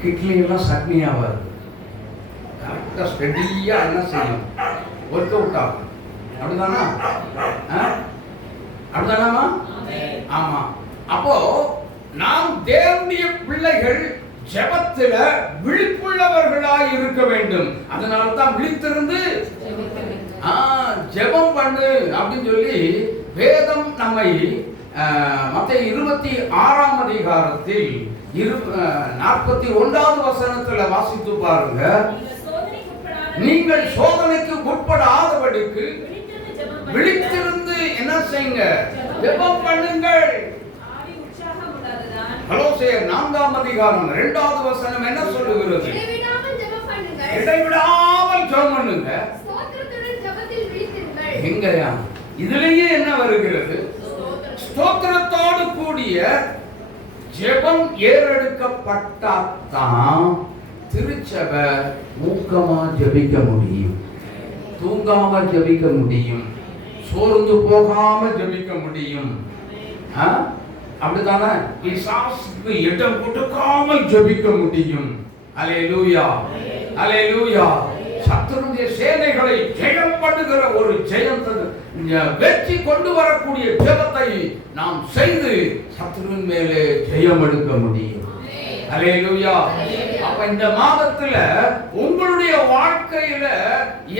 கிட்னி எல்லாம் சட்னியா வருது. கரெக்டா ஸ்டெடியா என்ன செய்யும்? ஒர்க் அவுட் ஆகும். அப்படிதானா? அப்படிதானாமா? ஆமா. அப்போ நாம் தேவனுடைய பிள்ளைகள் ஜெபத்தில விழிப்புள்ளவர்களாய் இருக்க வேண்டும். அதனால தான் விழித்திருந்து ஜெபம் பண்ணு அப்படின்னு சொல்லி வேதம் நம்மை மத்தேயு 26ஆம் அதிகாரத்தில் 41வது வசனத்துல வாசித்து பாருங்க. நீங்கள் சோதனைக்கு உட்படாதபடிக்கு விழித்திருந்து என்ன செய்யுங்க? ஜெபம் பண்ணுங்கள். கொலோசியர் 4ஆம் அதிகாரம் 2வது வசனம் என்ன சொல்லுகிறது? இடைவிடாமல் ஜெபம் பண்ணுங்க. எங்கயா இதுலயே என்ன வருகிறது? ஸ்தோத்திரத்தோடு கூடிய ஜெபம் ஏறெடுக்கப்பட்டாதான் திருச்சபை மூக்கமா ஜெபிக்க முடியும், தூங்காம ஜெபிக்க முடியும், சோர்ந்து போகாம ஜெபிக்க முடியும். அப்படித்தானே? பிசாசுக்கு இடம் கொடுக்காமல் ஜெபிக்க முடியும். அல்லேலூயா, அல்லேலூயா. சத்துருடைய சேனைகளை ஜெயம் பண்ணுகிற ஒரு ஜெயத்தை, வெற்றி கொண்டு வரக்கூடிய ஜெபத்தை நாம் செய்து சத்துருவின் மேலே ஜெயம் எடுக்க முடியும். அல்லேலூயா. அப்ப இந்த மாதத்துல உங்களுடைய வாழ்க்கையில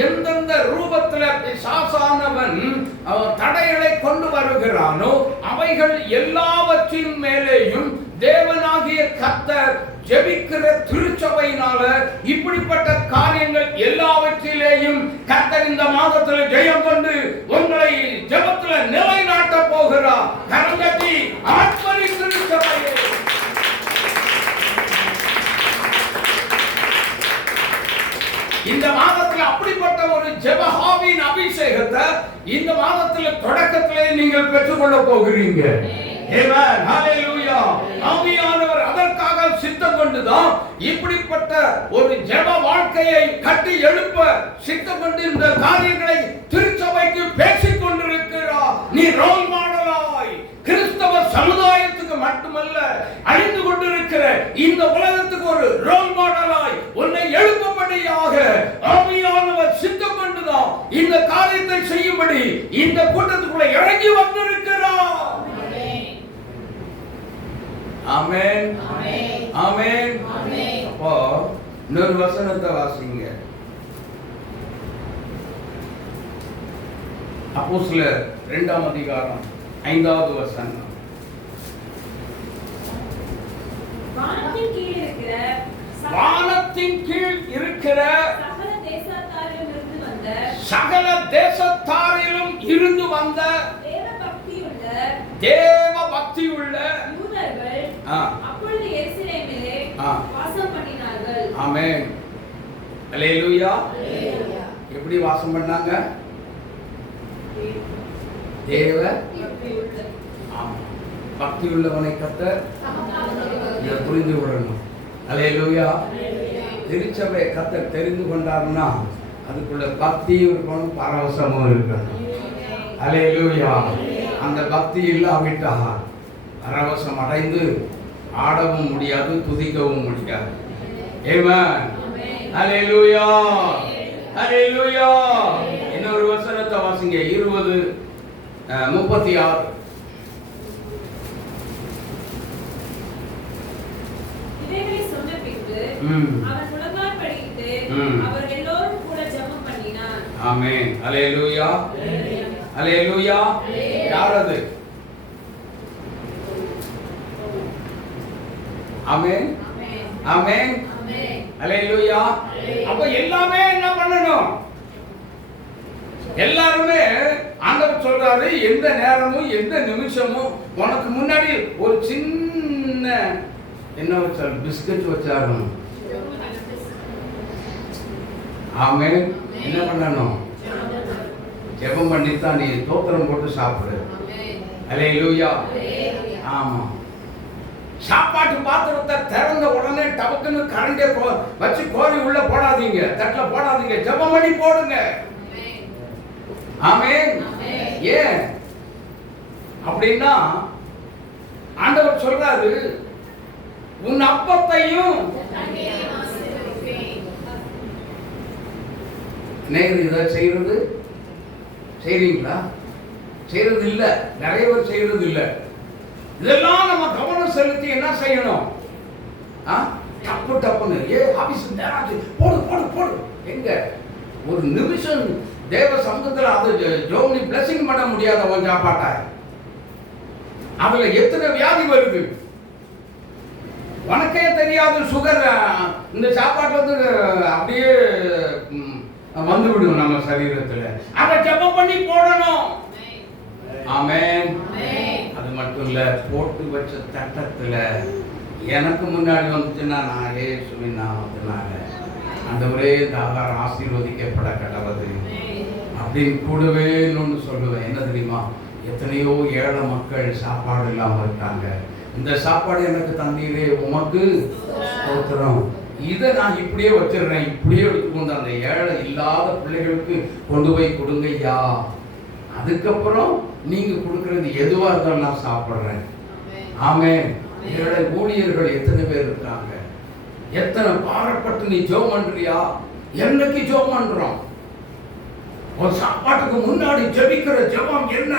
எந்தெந்த ரூபத்துல பிசாசானவன் தடைகளை கொண்டு வருகிறானோ அவைகள் எல்லாவற்றின் மேலேயும் தேவனாகிய கர்த்தர் ஜெபிக்கிற திருச்சபையினால இப்படிப்பட்ட காரியங்கள் எல்லாவற்றிலேயும் கர்த்தர் இந்த மாதத்தில் ஜெயம் கொண்டு உங்களை ஜெபத்தில் நிலைநாட்ட போகிறார். கரங்கட்டி ஆத்மரி திருச்சபையே, இந்த மாதத்தில் அப்படிப்பட்ட ஒரு ஜெபஹாவின் அபிஷேகத்தை இந்த மாதத்தில் தொடக்கத்திலே நீங்கள் பெற்றுக்கொள்ள போகிறீங்க. ஆமென், ஹalleluya. ஆவியானவர் அதற்காக சித்தம் கொண்டுதான் இப்படிப்பட்ட ஒரு ஜெப வாழ்க்கையை கட்டி எழுப்ப சித்தம் கொண்டு இந்த காரியங்களை திருச்சபைக்கு பேசிக் கொண்டிருக்கிறார். நீ ரோல் மாடலாய் கிறிஸ்தவ சமுதாயத்துக்கு மட்டுமல்ல, அழிந்து கொண்டிருக்கிற இந்த உலகத்துக்கு ஒரு ரோல் மாடலாய் உன்னை எழுப்பும்படியாக ஆவியானவர் சித்தம் கொண்டுதான் இந்த காரியத்தை செய்யும்படி இந்த கூட்டத்துக்குள்ள இறங்கி வந்திருக்கிறார். ஆமென், ஆமென், ஆமென். அப்போ இன்னொரு வசனத்தை வாசிங்க. அப்போஸ்தலர் 2ஆம் அதிகாரம் 5வது வசனம். வானத்தின் கீழ் இருக்கிற சகல தேசத்தாரிலும் இருந்து வந்த தேவ பக்தியுள்ள யூதர்கள் அப்பொழுது எருசலேமிலே வாசம் பண்ணினார்கள். ஆமென், அல்லேலூயா. எப்படி வாசம் பண்ணாங்க? தேவ பக்தி உள்ளவனை கர்த்தர் இதை புரிந்து கொள்ளணும். அல்லேலூயா. திருச்சபை கர்த்தர் தெரிந்து கொண்டார்னா அதுக்குள்ள பக்தியும் இருக்கணும், பரவசமும் இருக்கணும். அல்லேலூயா. அந்த பக்தி இல்லாவிட்டால் பரவசம் அடைந்து ஆடவும் முடியாது, துதிக்கவும் முடியாது. ஆமென், அல்லேலூயா, அல்லேலூயா. இன்னொரு வசனத்தை வாசிங்க. 20:36. இவைகளை சொன்ன பின்பு அவன் முழங்கால் படியிட்டு அவர் எல்லோரும் கூட ஜெபம் பண்ணினார். ஆமென், அல்லேலூயா, அல்லேலூயா. யார் அது? ஆமென், ஆமென், அல்லேலூயா. அப்ப எல்லாமே என்ன பண்ணணும்? எல்லாருமே ஆண்டவர் சொல்றாரு, எந்த நேரமும் எந்த நிமிஷமும் உனக்கு முன்னாடி ஒரு சின்ன என்ன வச்சாலும் பிஸ்கட் வச்சாலும் ஆமென், என்ன பண்ணணும்? ஜெபம் பண்ணித்தான் நீ தோத்திரம் போட்டு சாப்பிடு. அல்லேலூயா. ஆமா. சாப்பாட்டு பாத்திரத்தை திறந்த உடனே டபக்குன்னு கரண்டே வச்சு கோரி உள்ள போடாதீங்க, தட்டில் போடாதீங்க, ஜெபம் பண்ணி போடுங்க. ஆமென். ஏன் அப்படின்னா ஆண்டவர் சொல்றாரு, உன் அப்பத்தையும் இதை செய்யறது செய்றீங்களா? செய்யறது இல்ல, நிறைய பேர் செய்யறது இல்ல. இதெல்லாம் நம்ம கவனம் செலுத்தி என்ன செய்யணும்? டப்பு டப்புன்னு ஆபீஸ் போடு போடு போடு. எங்க ஒரு நிமிஷம் தேவ சமூகத்தில் அது ஜோனி பிளஸிங் பண்ண முடியாத உன் சாப்பாட்டை. அதுல எத்தனை வியாதி வருது உனக்கே தெரியாது. சுகர் இந்த சாப்பாட்டுல வந்து அப்படியே வந்து விடும் நம்ம சரீரத்துல. அதை ஜெபம் பண்ணி போடணும். ஆமென். அது மட்டும் இல்ல, போட்டு வச்ச தட்டத்துல எனக்கு முன்னாடி வந்துச்சுன்னா நான் இயேசுவின் நாமத்தினால ஆண்டவரே இந்த ஆகாரம் ஆசீர்வதிக்கப்பட கடவுது அப்படின்னு கூடவே ஒன்று சொல்லுவேன். என்ன தெரியுமா? எத்தனையோ ஏழை மக்கள் சாப்பாடு இல்லாமல் இருக்காங்க. இந்த சாப்பாடு எனக்கு தந்தீரே, உமக்கு ஸ்தோத்திரம். இதை நான் இப்படியே வச்சிடுறேன், இப்படியே எடுத்துக்கொண்டு அந்த ஏழை இல்லாத பிள்ளைகளுக்கு கொண்டு போய் கொடுங்கய்யா. அதுக்கப்புறம் நீங்க கொடுக்கறது எதுவா இருந்தாலும் நான் சாப்பிடுறேன். ஆமென். ஏழை ஊழியர்கள் எத்தனை பேர் இருக்காங்க? எத்தனை பாரப்பட்டு நீ ஜெபம் பண்றியா? என்னைக்கு ஜெபம் பண்றோம்? ஒரு சாப்பாட்டுக்கு முன்னாடி ஜெபிக்கிற ஜெபம் என்ன?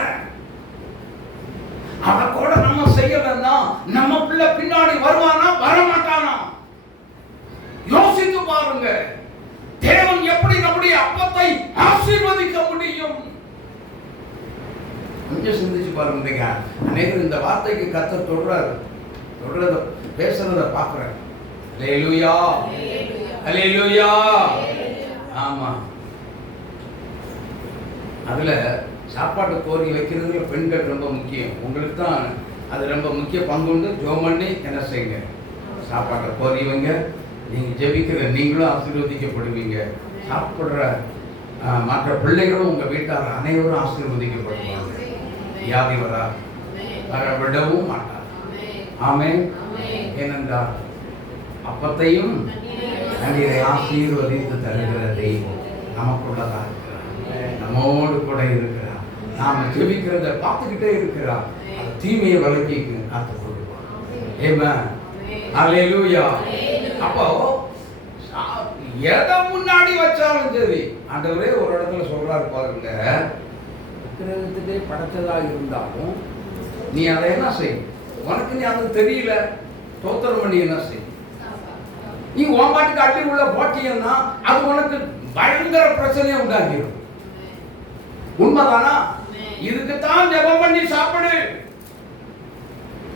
அத கூட நம்ம செய்யலன்னா நம்ம பிள்ளை பின்னாடி வருவானா வரமாட்டானா? யோசித்து பாருங்க. தேவன் எப்படி நம்முடைய அப்பத்தை ஆசீர்வதிக்க முடியும்? கொஞ்சம் சிந்திச்சு பாருங்க. அநேகர் இந்த வார்த்தைக்கு கர்த்தர் சொல்றாரு, சொல்றத பேசுறத பார்க்குறேன். அல்லேலூயா, அல்லேலூயா. ஆமா, அதுல சாப்பாட்டு கோரி வைக்கிறதுல பெண்கள் ரொம்ப முக்கியம். உங்களுக்கு தான் அது ரொம்ப முக்கிய பங்குண்டு. ஜெபம் பண்ணி என்ன செய்யுங்க, சாப்பாட்டை கோரி வைங்க. நீங்கள் ஜெபிக்கிற நீங்களும் ஆசீர்வதிக்கப்படுவீங்க. சாப்பிட்ற மற்ற பிள்ளைகளும் உங்கள் வீட்டார் அனைவரும் ஆசீர்வதிக்கப்படுவாங்க. வியாதி வர விடவும் மாட்டார். ஆமென். ஏனென்றால் அப்பத்தையும் தண்ணீரை ஆசீர்வதித்து தருகிற தெய்வம் நமக்குள்ளதாக இருக்கிறார், நம்மோடு கூட இருக்கிறார். நாம் ஜெபிக்கிறத பார்த்துக்கிட்டே இருக்கிறார். தீமையை விலக்கி காத்து கொள்வார். ஆமென், அல்லேலூயா. அப்போ எதை முன்னாடி வச்சாலும் சரி, ஆண்டவரே ஒரு இடத்துல சொல்றாரு பாருங்க, விக்கிரகத்திலே படைச்சதாக இருந்தாலும் நீ அதை என்ன செய், உனக்கு நீ அது தெரியல, தோத்திரம் பண்ணி என்ன செய். நீ ஓம்பாட்டுக்கு அள்ளி உள்ள போட்டியன்னா அது உனக்கு பயங்கர பிரச்சனையை உண்டாகிடும். உண்மைதானா? இதுக்குத்தான் ஜெபம் பண்ணி சாப்பிடு.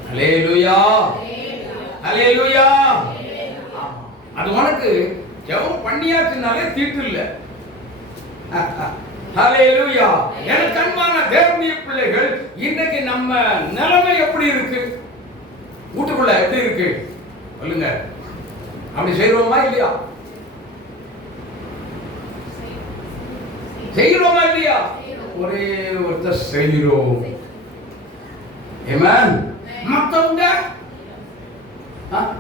அல்லேலூயா, அல்லேலூயா. அது உனக்கு ஜெபம் பண்ணியாச்சுனாலே தீட்டு இல்லை. ஹல்லேலூயா. எனக்கு அன்பான தேவனுடைய பிள்ளைகள், இன்னைக்கு நம்ம நிலைமை எப்படி இருக்கு? வீட்டுக்குள்ள எப்படி இருக்கு சொல்லுங்க. அப்படி செய்யறோமா இல்லையா? செய்யறோமா இல்லையா? ஒரே ஒருத்தர் செய்கிறோம். ஆமென். மத்தவங்க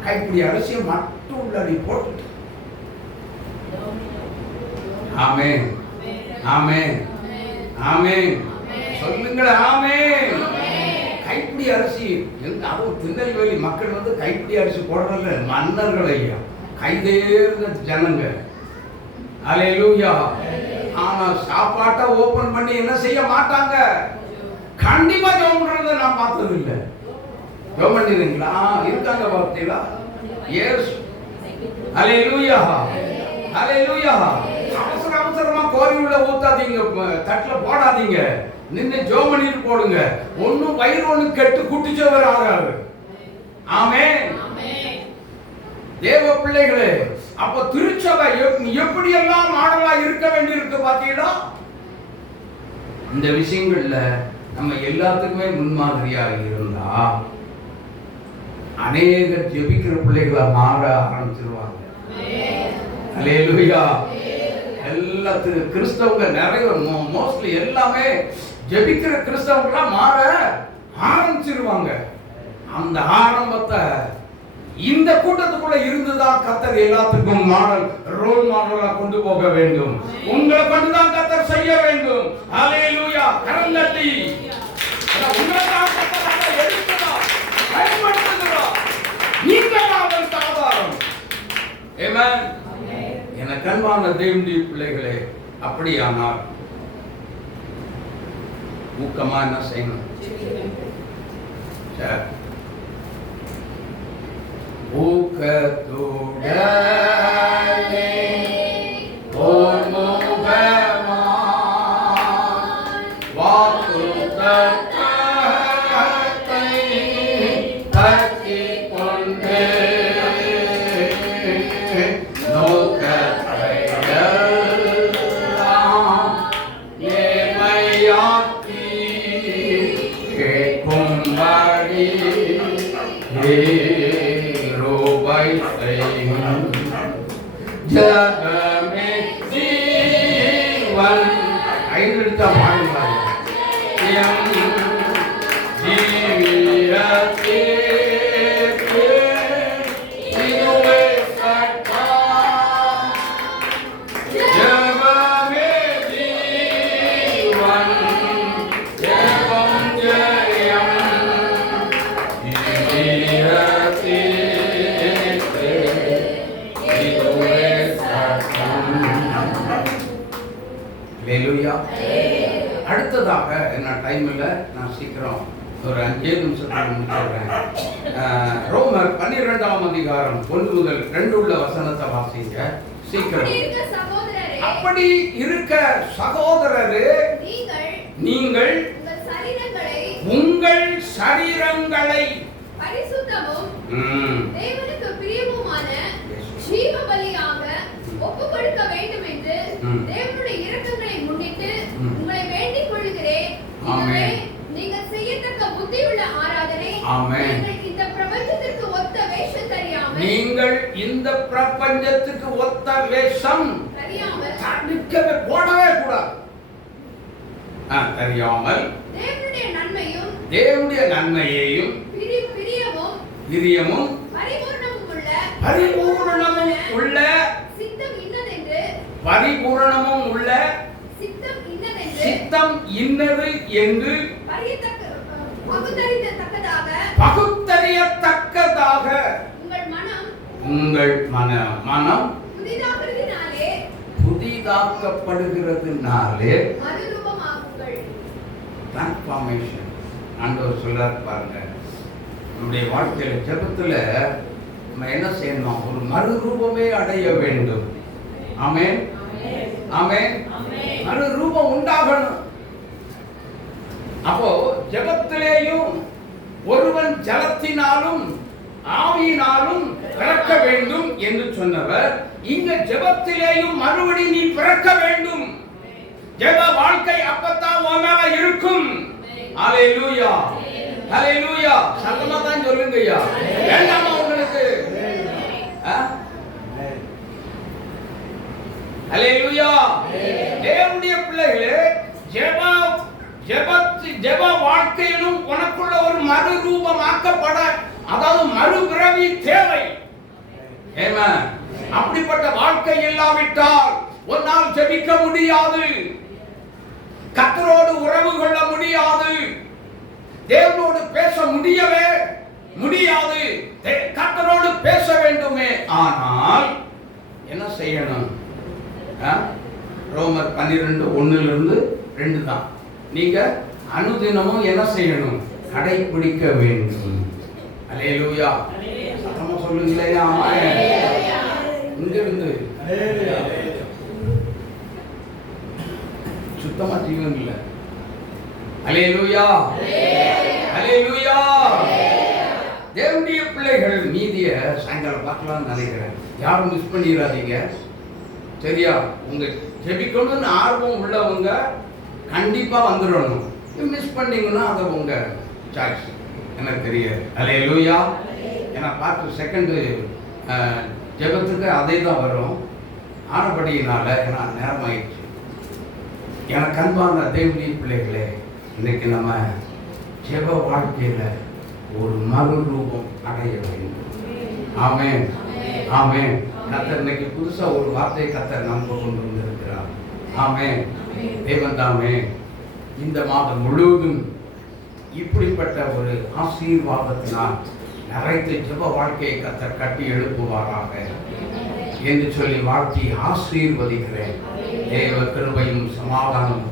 கைப்பிடி அரிசியை மட்டும் உள்ளடி போட்டு. ஆமென், ஆமென், ஆமென். சொல்லுங்களே ஆமென். கைப்பிடி அரிசி, அதுவும் திருநெல்வேலி மக்கள் வந்து கைப்பிடி அரிசி போடுறதில்ல, மன்னர்கள் ஐயா, கைதேர்ந்த ஜனங்க. அல்லேலூயா. ஆனா சாப்பாட்டை ஓபன் பண்ணி என்ன செய்ய மாட்டாங்க. கண்டிப்பா ஜெபம் பண்றதை நான் பார்த்தது இல்லை. ஜெபம் பண்ணிருக்கீங்களா? இருக்காங்க பார்த்தீங்களா? எஸ். அல்லேலூயா, அல்லேலூயா. அவசர அவசரமா கோரி உள்ள ஊத்தாதீங்க, தட்டுல போடாதீங்க. நின்று ஜெபம் பண்ணிட்டு போடுங்க. ஒன்னும் வயிறு ஒண்ணு கெட்டு குட்டிச்சவர் ஆகாது. ஆமென். தேவ பிள்ளைகளே, அப்ப திருச்சபை எப்படி எல்லாம் மாடலா இருக்க வேண்டி இருக்கு பாத்தீங்களா? இந்த விஷயங்கள்ல நம்ம எல்லாத்துக்குமே முன்மாதிரியா இருந்தா அநேக ஜெபிக்கிற பிள்ளைகளா மாற ஆரம்பிச்சிருவாங்க. அல்லேலூயா. எல்லா கிறிஸ்தவங்க நிறைய மோஸ்ட்லி எல்லாமே ஜெபிக்கிற கிறிஸ்தவங்களா மாற ஆரம்பிச்சிருவாங்க. அந்த ஆரம்பத்தை இந்த கூட்டத்துக்குள்ள இருந்துதான் கர்த்தர் எல்லாத்துக்கும் மாடல், ரோல் மாடலா கொண்டு போக வேண்டும். உங்களை கொண்டுதான் கர்த்தர் செய்ய வேண்டும். அல்லேலூயா. கரந்தட்டி உங்களை தான் கர்த்தர் எடுக்கிறார், பயன்படுத்துகிறார். நீங்கள் அவன் ஆதாரம். ஆமென். எனக்கு அன்பான தேவனுடைய பிள்ளைகளே, அப்படியானால் ஊக்கமா என்ன செய்யணும்? சரி, ஊக்கத்தோடே அடுத்ததாக என்ன டைம் இல்லை, நான் சீக்கிரம் ஒரு 5 நிமிஷத்துல முடிச்சிடுறேன். ரோமர் 12ஆம் அதிகாரம் 1 முதல் 2 உள்ள வசனத்தை வாசிங்க சீக்கிரம். அப்படி இருக்க சகோதரரே, நீங்கள் உங்கள் சரீரங்களை பரிசுத்தமும் தேவனுக்கு பிரியமுமான ஜீவ பலியாக ஒப்புக் கொடுக்க வேண்டும் என்று தேவனுடைய இரக்கங்களை முன்னிட்டு உங்களை வேண்டிக் கொள்கிறேன். நீங்கள் செய்யத்தக்க புத்தியுள்ள ஆராதனை. நீங்கள் இந்த பிரபஞ்சத்திற்கு ஒத்த வேஷம் தெரியாமல் போடவே கூடாது. தெரியாமல் தேவனுடைய நன்மையையும் பிரியமும் பரிபூரணமும் உள்ள சித்தம் இன்னது என்று பகுத்தறியத்தக்கதாக உங்கள் மனம் புதிதாக்கப்படுகிறதுனாலே டிரான்ஸ்ஃபார்மேஷன் ஆண்டவர் சொல்றாரு பாருங்க. நம்முடைய வாழ்க்கையில ஜெபத்துல நம்ம என்ன செய்யணும்? ஒரு மறுரூபமே அடைய வேண்டும். ஆமென், ஆமென். மறுரூபம் உண்டாகணும். அப்போ ஜெபத்திலேயும் ஒருவன் ஜலத்தினாலும் ஆவியினாலும் பிறக்க வேண்டும் என்று சொன்னவர், இங்க ஜெபத்திலேயும் மறுபடி நீ பிறக்க வேண்டும். ஜெப வாழ்க்கை அப்பத்தான் உன் மேல இருக்கும். ஹல்லேலூயா, ஹல்லேலூயா. சத்தமா தான் சொல்லுங்கய்யா. வேண்டாமா உங்களுக்கு? ஹல்லேலூயா. தேவனுடைய பிள்ளைகளே, ஜெப வாழ்க்கையிலும் உனக்குள்ள ஒரு மறுரூபமாக்கப்பட, அதாவது மறுபிறவி தேவை. ஆமென். அப்படிப்பட்ட வாழ்க்கை இல்லாவிட்டால் உன்னால் ஜெபிக்க முடியாது, கர்த்தரோடு உறவு கொள்ள முடியாது, தேவனோடு பேச முடியவே முடியாது. கர்த்தரோடு பேச வேண்டுமே, ஆனால் என்ன செய்யணும்? ரோமர் 12:1-2 தான். நீங்க அனுதினமும் என்ன செய்யணும்? கடைபிடிக்க வேண்டும். அல்லேலூயா. சத்தமா சொல்லுங்களே. ஆமென். இங்க இருந்து சுத்தமா ஜீவன் இல்ல. அல்லேலூயா, அல்லேலூயா. தேவனுடைய பிள்ளைகள் மீதிய சாயங்காலம் பார்க்கலாம்னு நினைக்கிறேன். யாரும் மிஸ் பண்ணிடாதீங்க, சரியா? உங்க ஜெபிக்கணும்னு ஆர்வம் உள்ளவங்க கண்டிப்பா வந்துடணும். மிஸ் பண்ணீங்கன்னா அது உங்க சாய்ஸ், எனக்கு தெரியாது. அல்லேலூயா. ஏன்னா பார்த்து செகண்ட் ஜெபத்துக்கு அதே தான் வரும். ஆனபடியினால ஏன்னா நேரம் ஆயிடுச்சு. எனக்கு அன்பான தேவனுடைய பிள்ளைகளே, இன்னைக்கு நம்ம ஜெப வாழ்க்கையில ஒரு மறுரூபம் அடைய வேண்டும். ஆமென், ஆமென். கர்த்தர் இன்னைக்கு புதுசா ஒரு வார்த்தை கர்த்தர் நமக்கு கொண்டு வந்திருக்கிறார். ஆமென். தேவன் தாமே இந்த மாதம் முழுவதும் இப்படிப்பட்ட ஒரு ஆசீர்வாதத்தினால் நிறைத்து ஜெப வாழ்க்கையை கர்த்தர் கட்டி எழுப்புவாராக என்று சொல்லி வாழ்த்தி ஆசீர்வதிக்கிறேன். தேவ கிருபையும் சமாதானமும்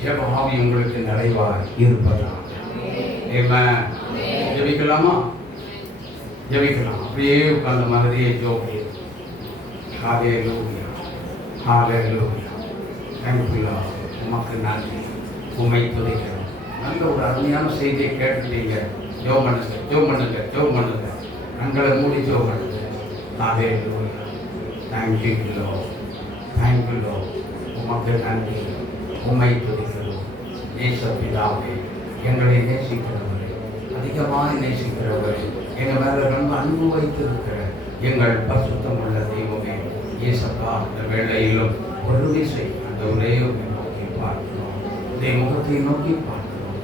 ஜெப ஆவி உங்களுக்கு நிறைவாக இருப்பதாக. ஆமென். ஜெபிக்கலாமா? ஜெபிக்கலாம். அப்படியே உட்கார்ந்த மாதிரியே ஜோபி. ஹல்லேலூயா, ஹல்லேலூயா. தேங்க்யூ. உமக்கு நன்றி, உம்மை துதிக்கிறோம். நல்ல ஒரு அருமையான செய்தியை கேட்டுட்டீங்க. ஜெபம் பண்ணுங்க, ஜெபம் பண்ணுங்க, ஜெபம் பண்ணுங்க. கண்களை மூடி ஜெபம் பண்ணுங்க. Hallelujah. Thank you Lord, thank you Lord. உமக்கு நன்றி, உம்மை துதிக்கிறோம். நேசப்பிதாவே, எங்களை நேசிக்கிறவரே, அதிகமாக நேசிக்கிறவரே, எங்கள் மேல ரொம்ப அன்பு வைத்திருக்கிற எங்கள் பரிசுத்தமுள்ள தெய்வமே, இயேசப்பா, இந்த வேளையிலும் ஒரு விசை அந்த ஒரே நோக்கி பார்க்கிறோம், இந்த முகத்தை நோக்கி பார்க்கிறோம்.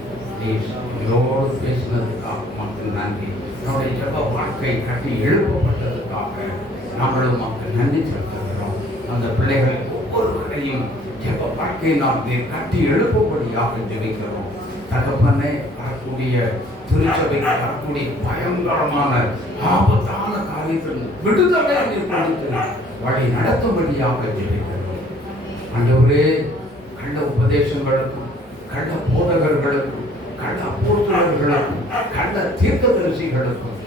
நீரோடு பேசினதுக்காக உமக்கு நன்றி. என்னுடைய ஜெப வாழ்க்கை கட்டி எழுப்பப்பட்டதுக்காக நாங்களும் உமக்கு நன்றி செலுத்துகிறோம். அந்த பிள்ளைகளை ஒவ்வொருவரையும் ஜெப வாழ்க்கையை நாம் கட்டி எழுப்பும்படியாக ஜெபிக்கிறோம். தகப்பனே, வரக்கூடிய திருச்சபைக்கு வரக்கூடிய பயங்கரமான ஆபத்தான காரியத்தில் விடுதலை வழி நடத்தும்படியாக ஜெபிக்கிறோம். ஆண்டவரே, கள்ள உபதேசங்களுக்கும், கள்ள போதகர்களுக்கும், கள்ள அப்போஸ்தலர்களுக்கும், கள்ள தீர்க்கதரிசிகளுக்கும்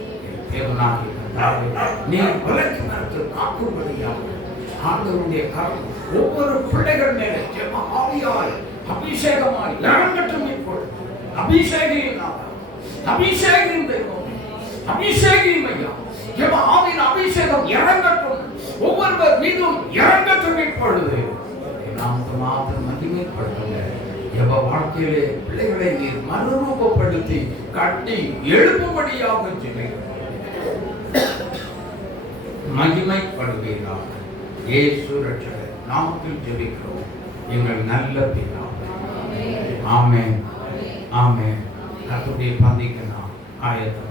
தேவனாகிய கர்த்தாவே, நீர் விலக்கி நடத்த காக்கும்படியாக ஆண்டவருடைய கரம் ஒவ்வொரு பிள்ளைகள் மேலே ஜெப ஆவியாய் அபிஷேகமாய் இறங்கட்டும். இப்போ அபிஷேகின் தெய்வம், அபிஷேகம் ஐயா. ஜெப ஆவியின் அபிஷேகம் இறங்கட்டும், ஒவ்வொருவர் மீதும் இறங்கட்டும் இப்பொழுது. நாமத்தை மாத்திரம் மகிமைப்படுத்துங்க. ஜெப வாழ்க்கையிலே பிள்ளைகளை நீர் மறுரூபப்படுத்தி கட்டி எழுப்பும்படியாக ஜெபிக்கிறோம். மகிமைப்படுவீராக. இயேசு ரட்சகர் நாமத்தில் ஜெபிக்கிறோம் எங்கள் நல்ல பிதாவே. ஆமென், ஆமென். கர்த்தருடைய பந்திக்கு நாம் ஆயத்தமாவோம்.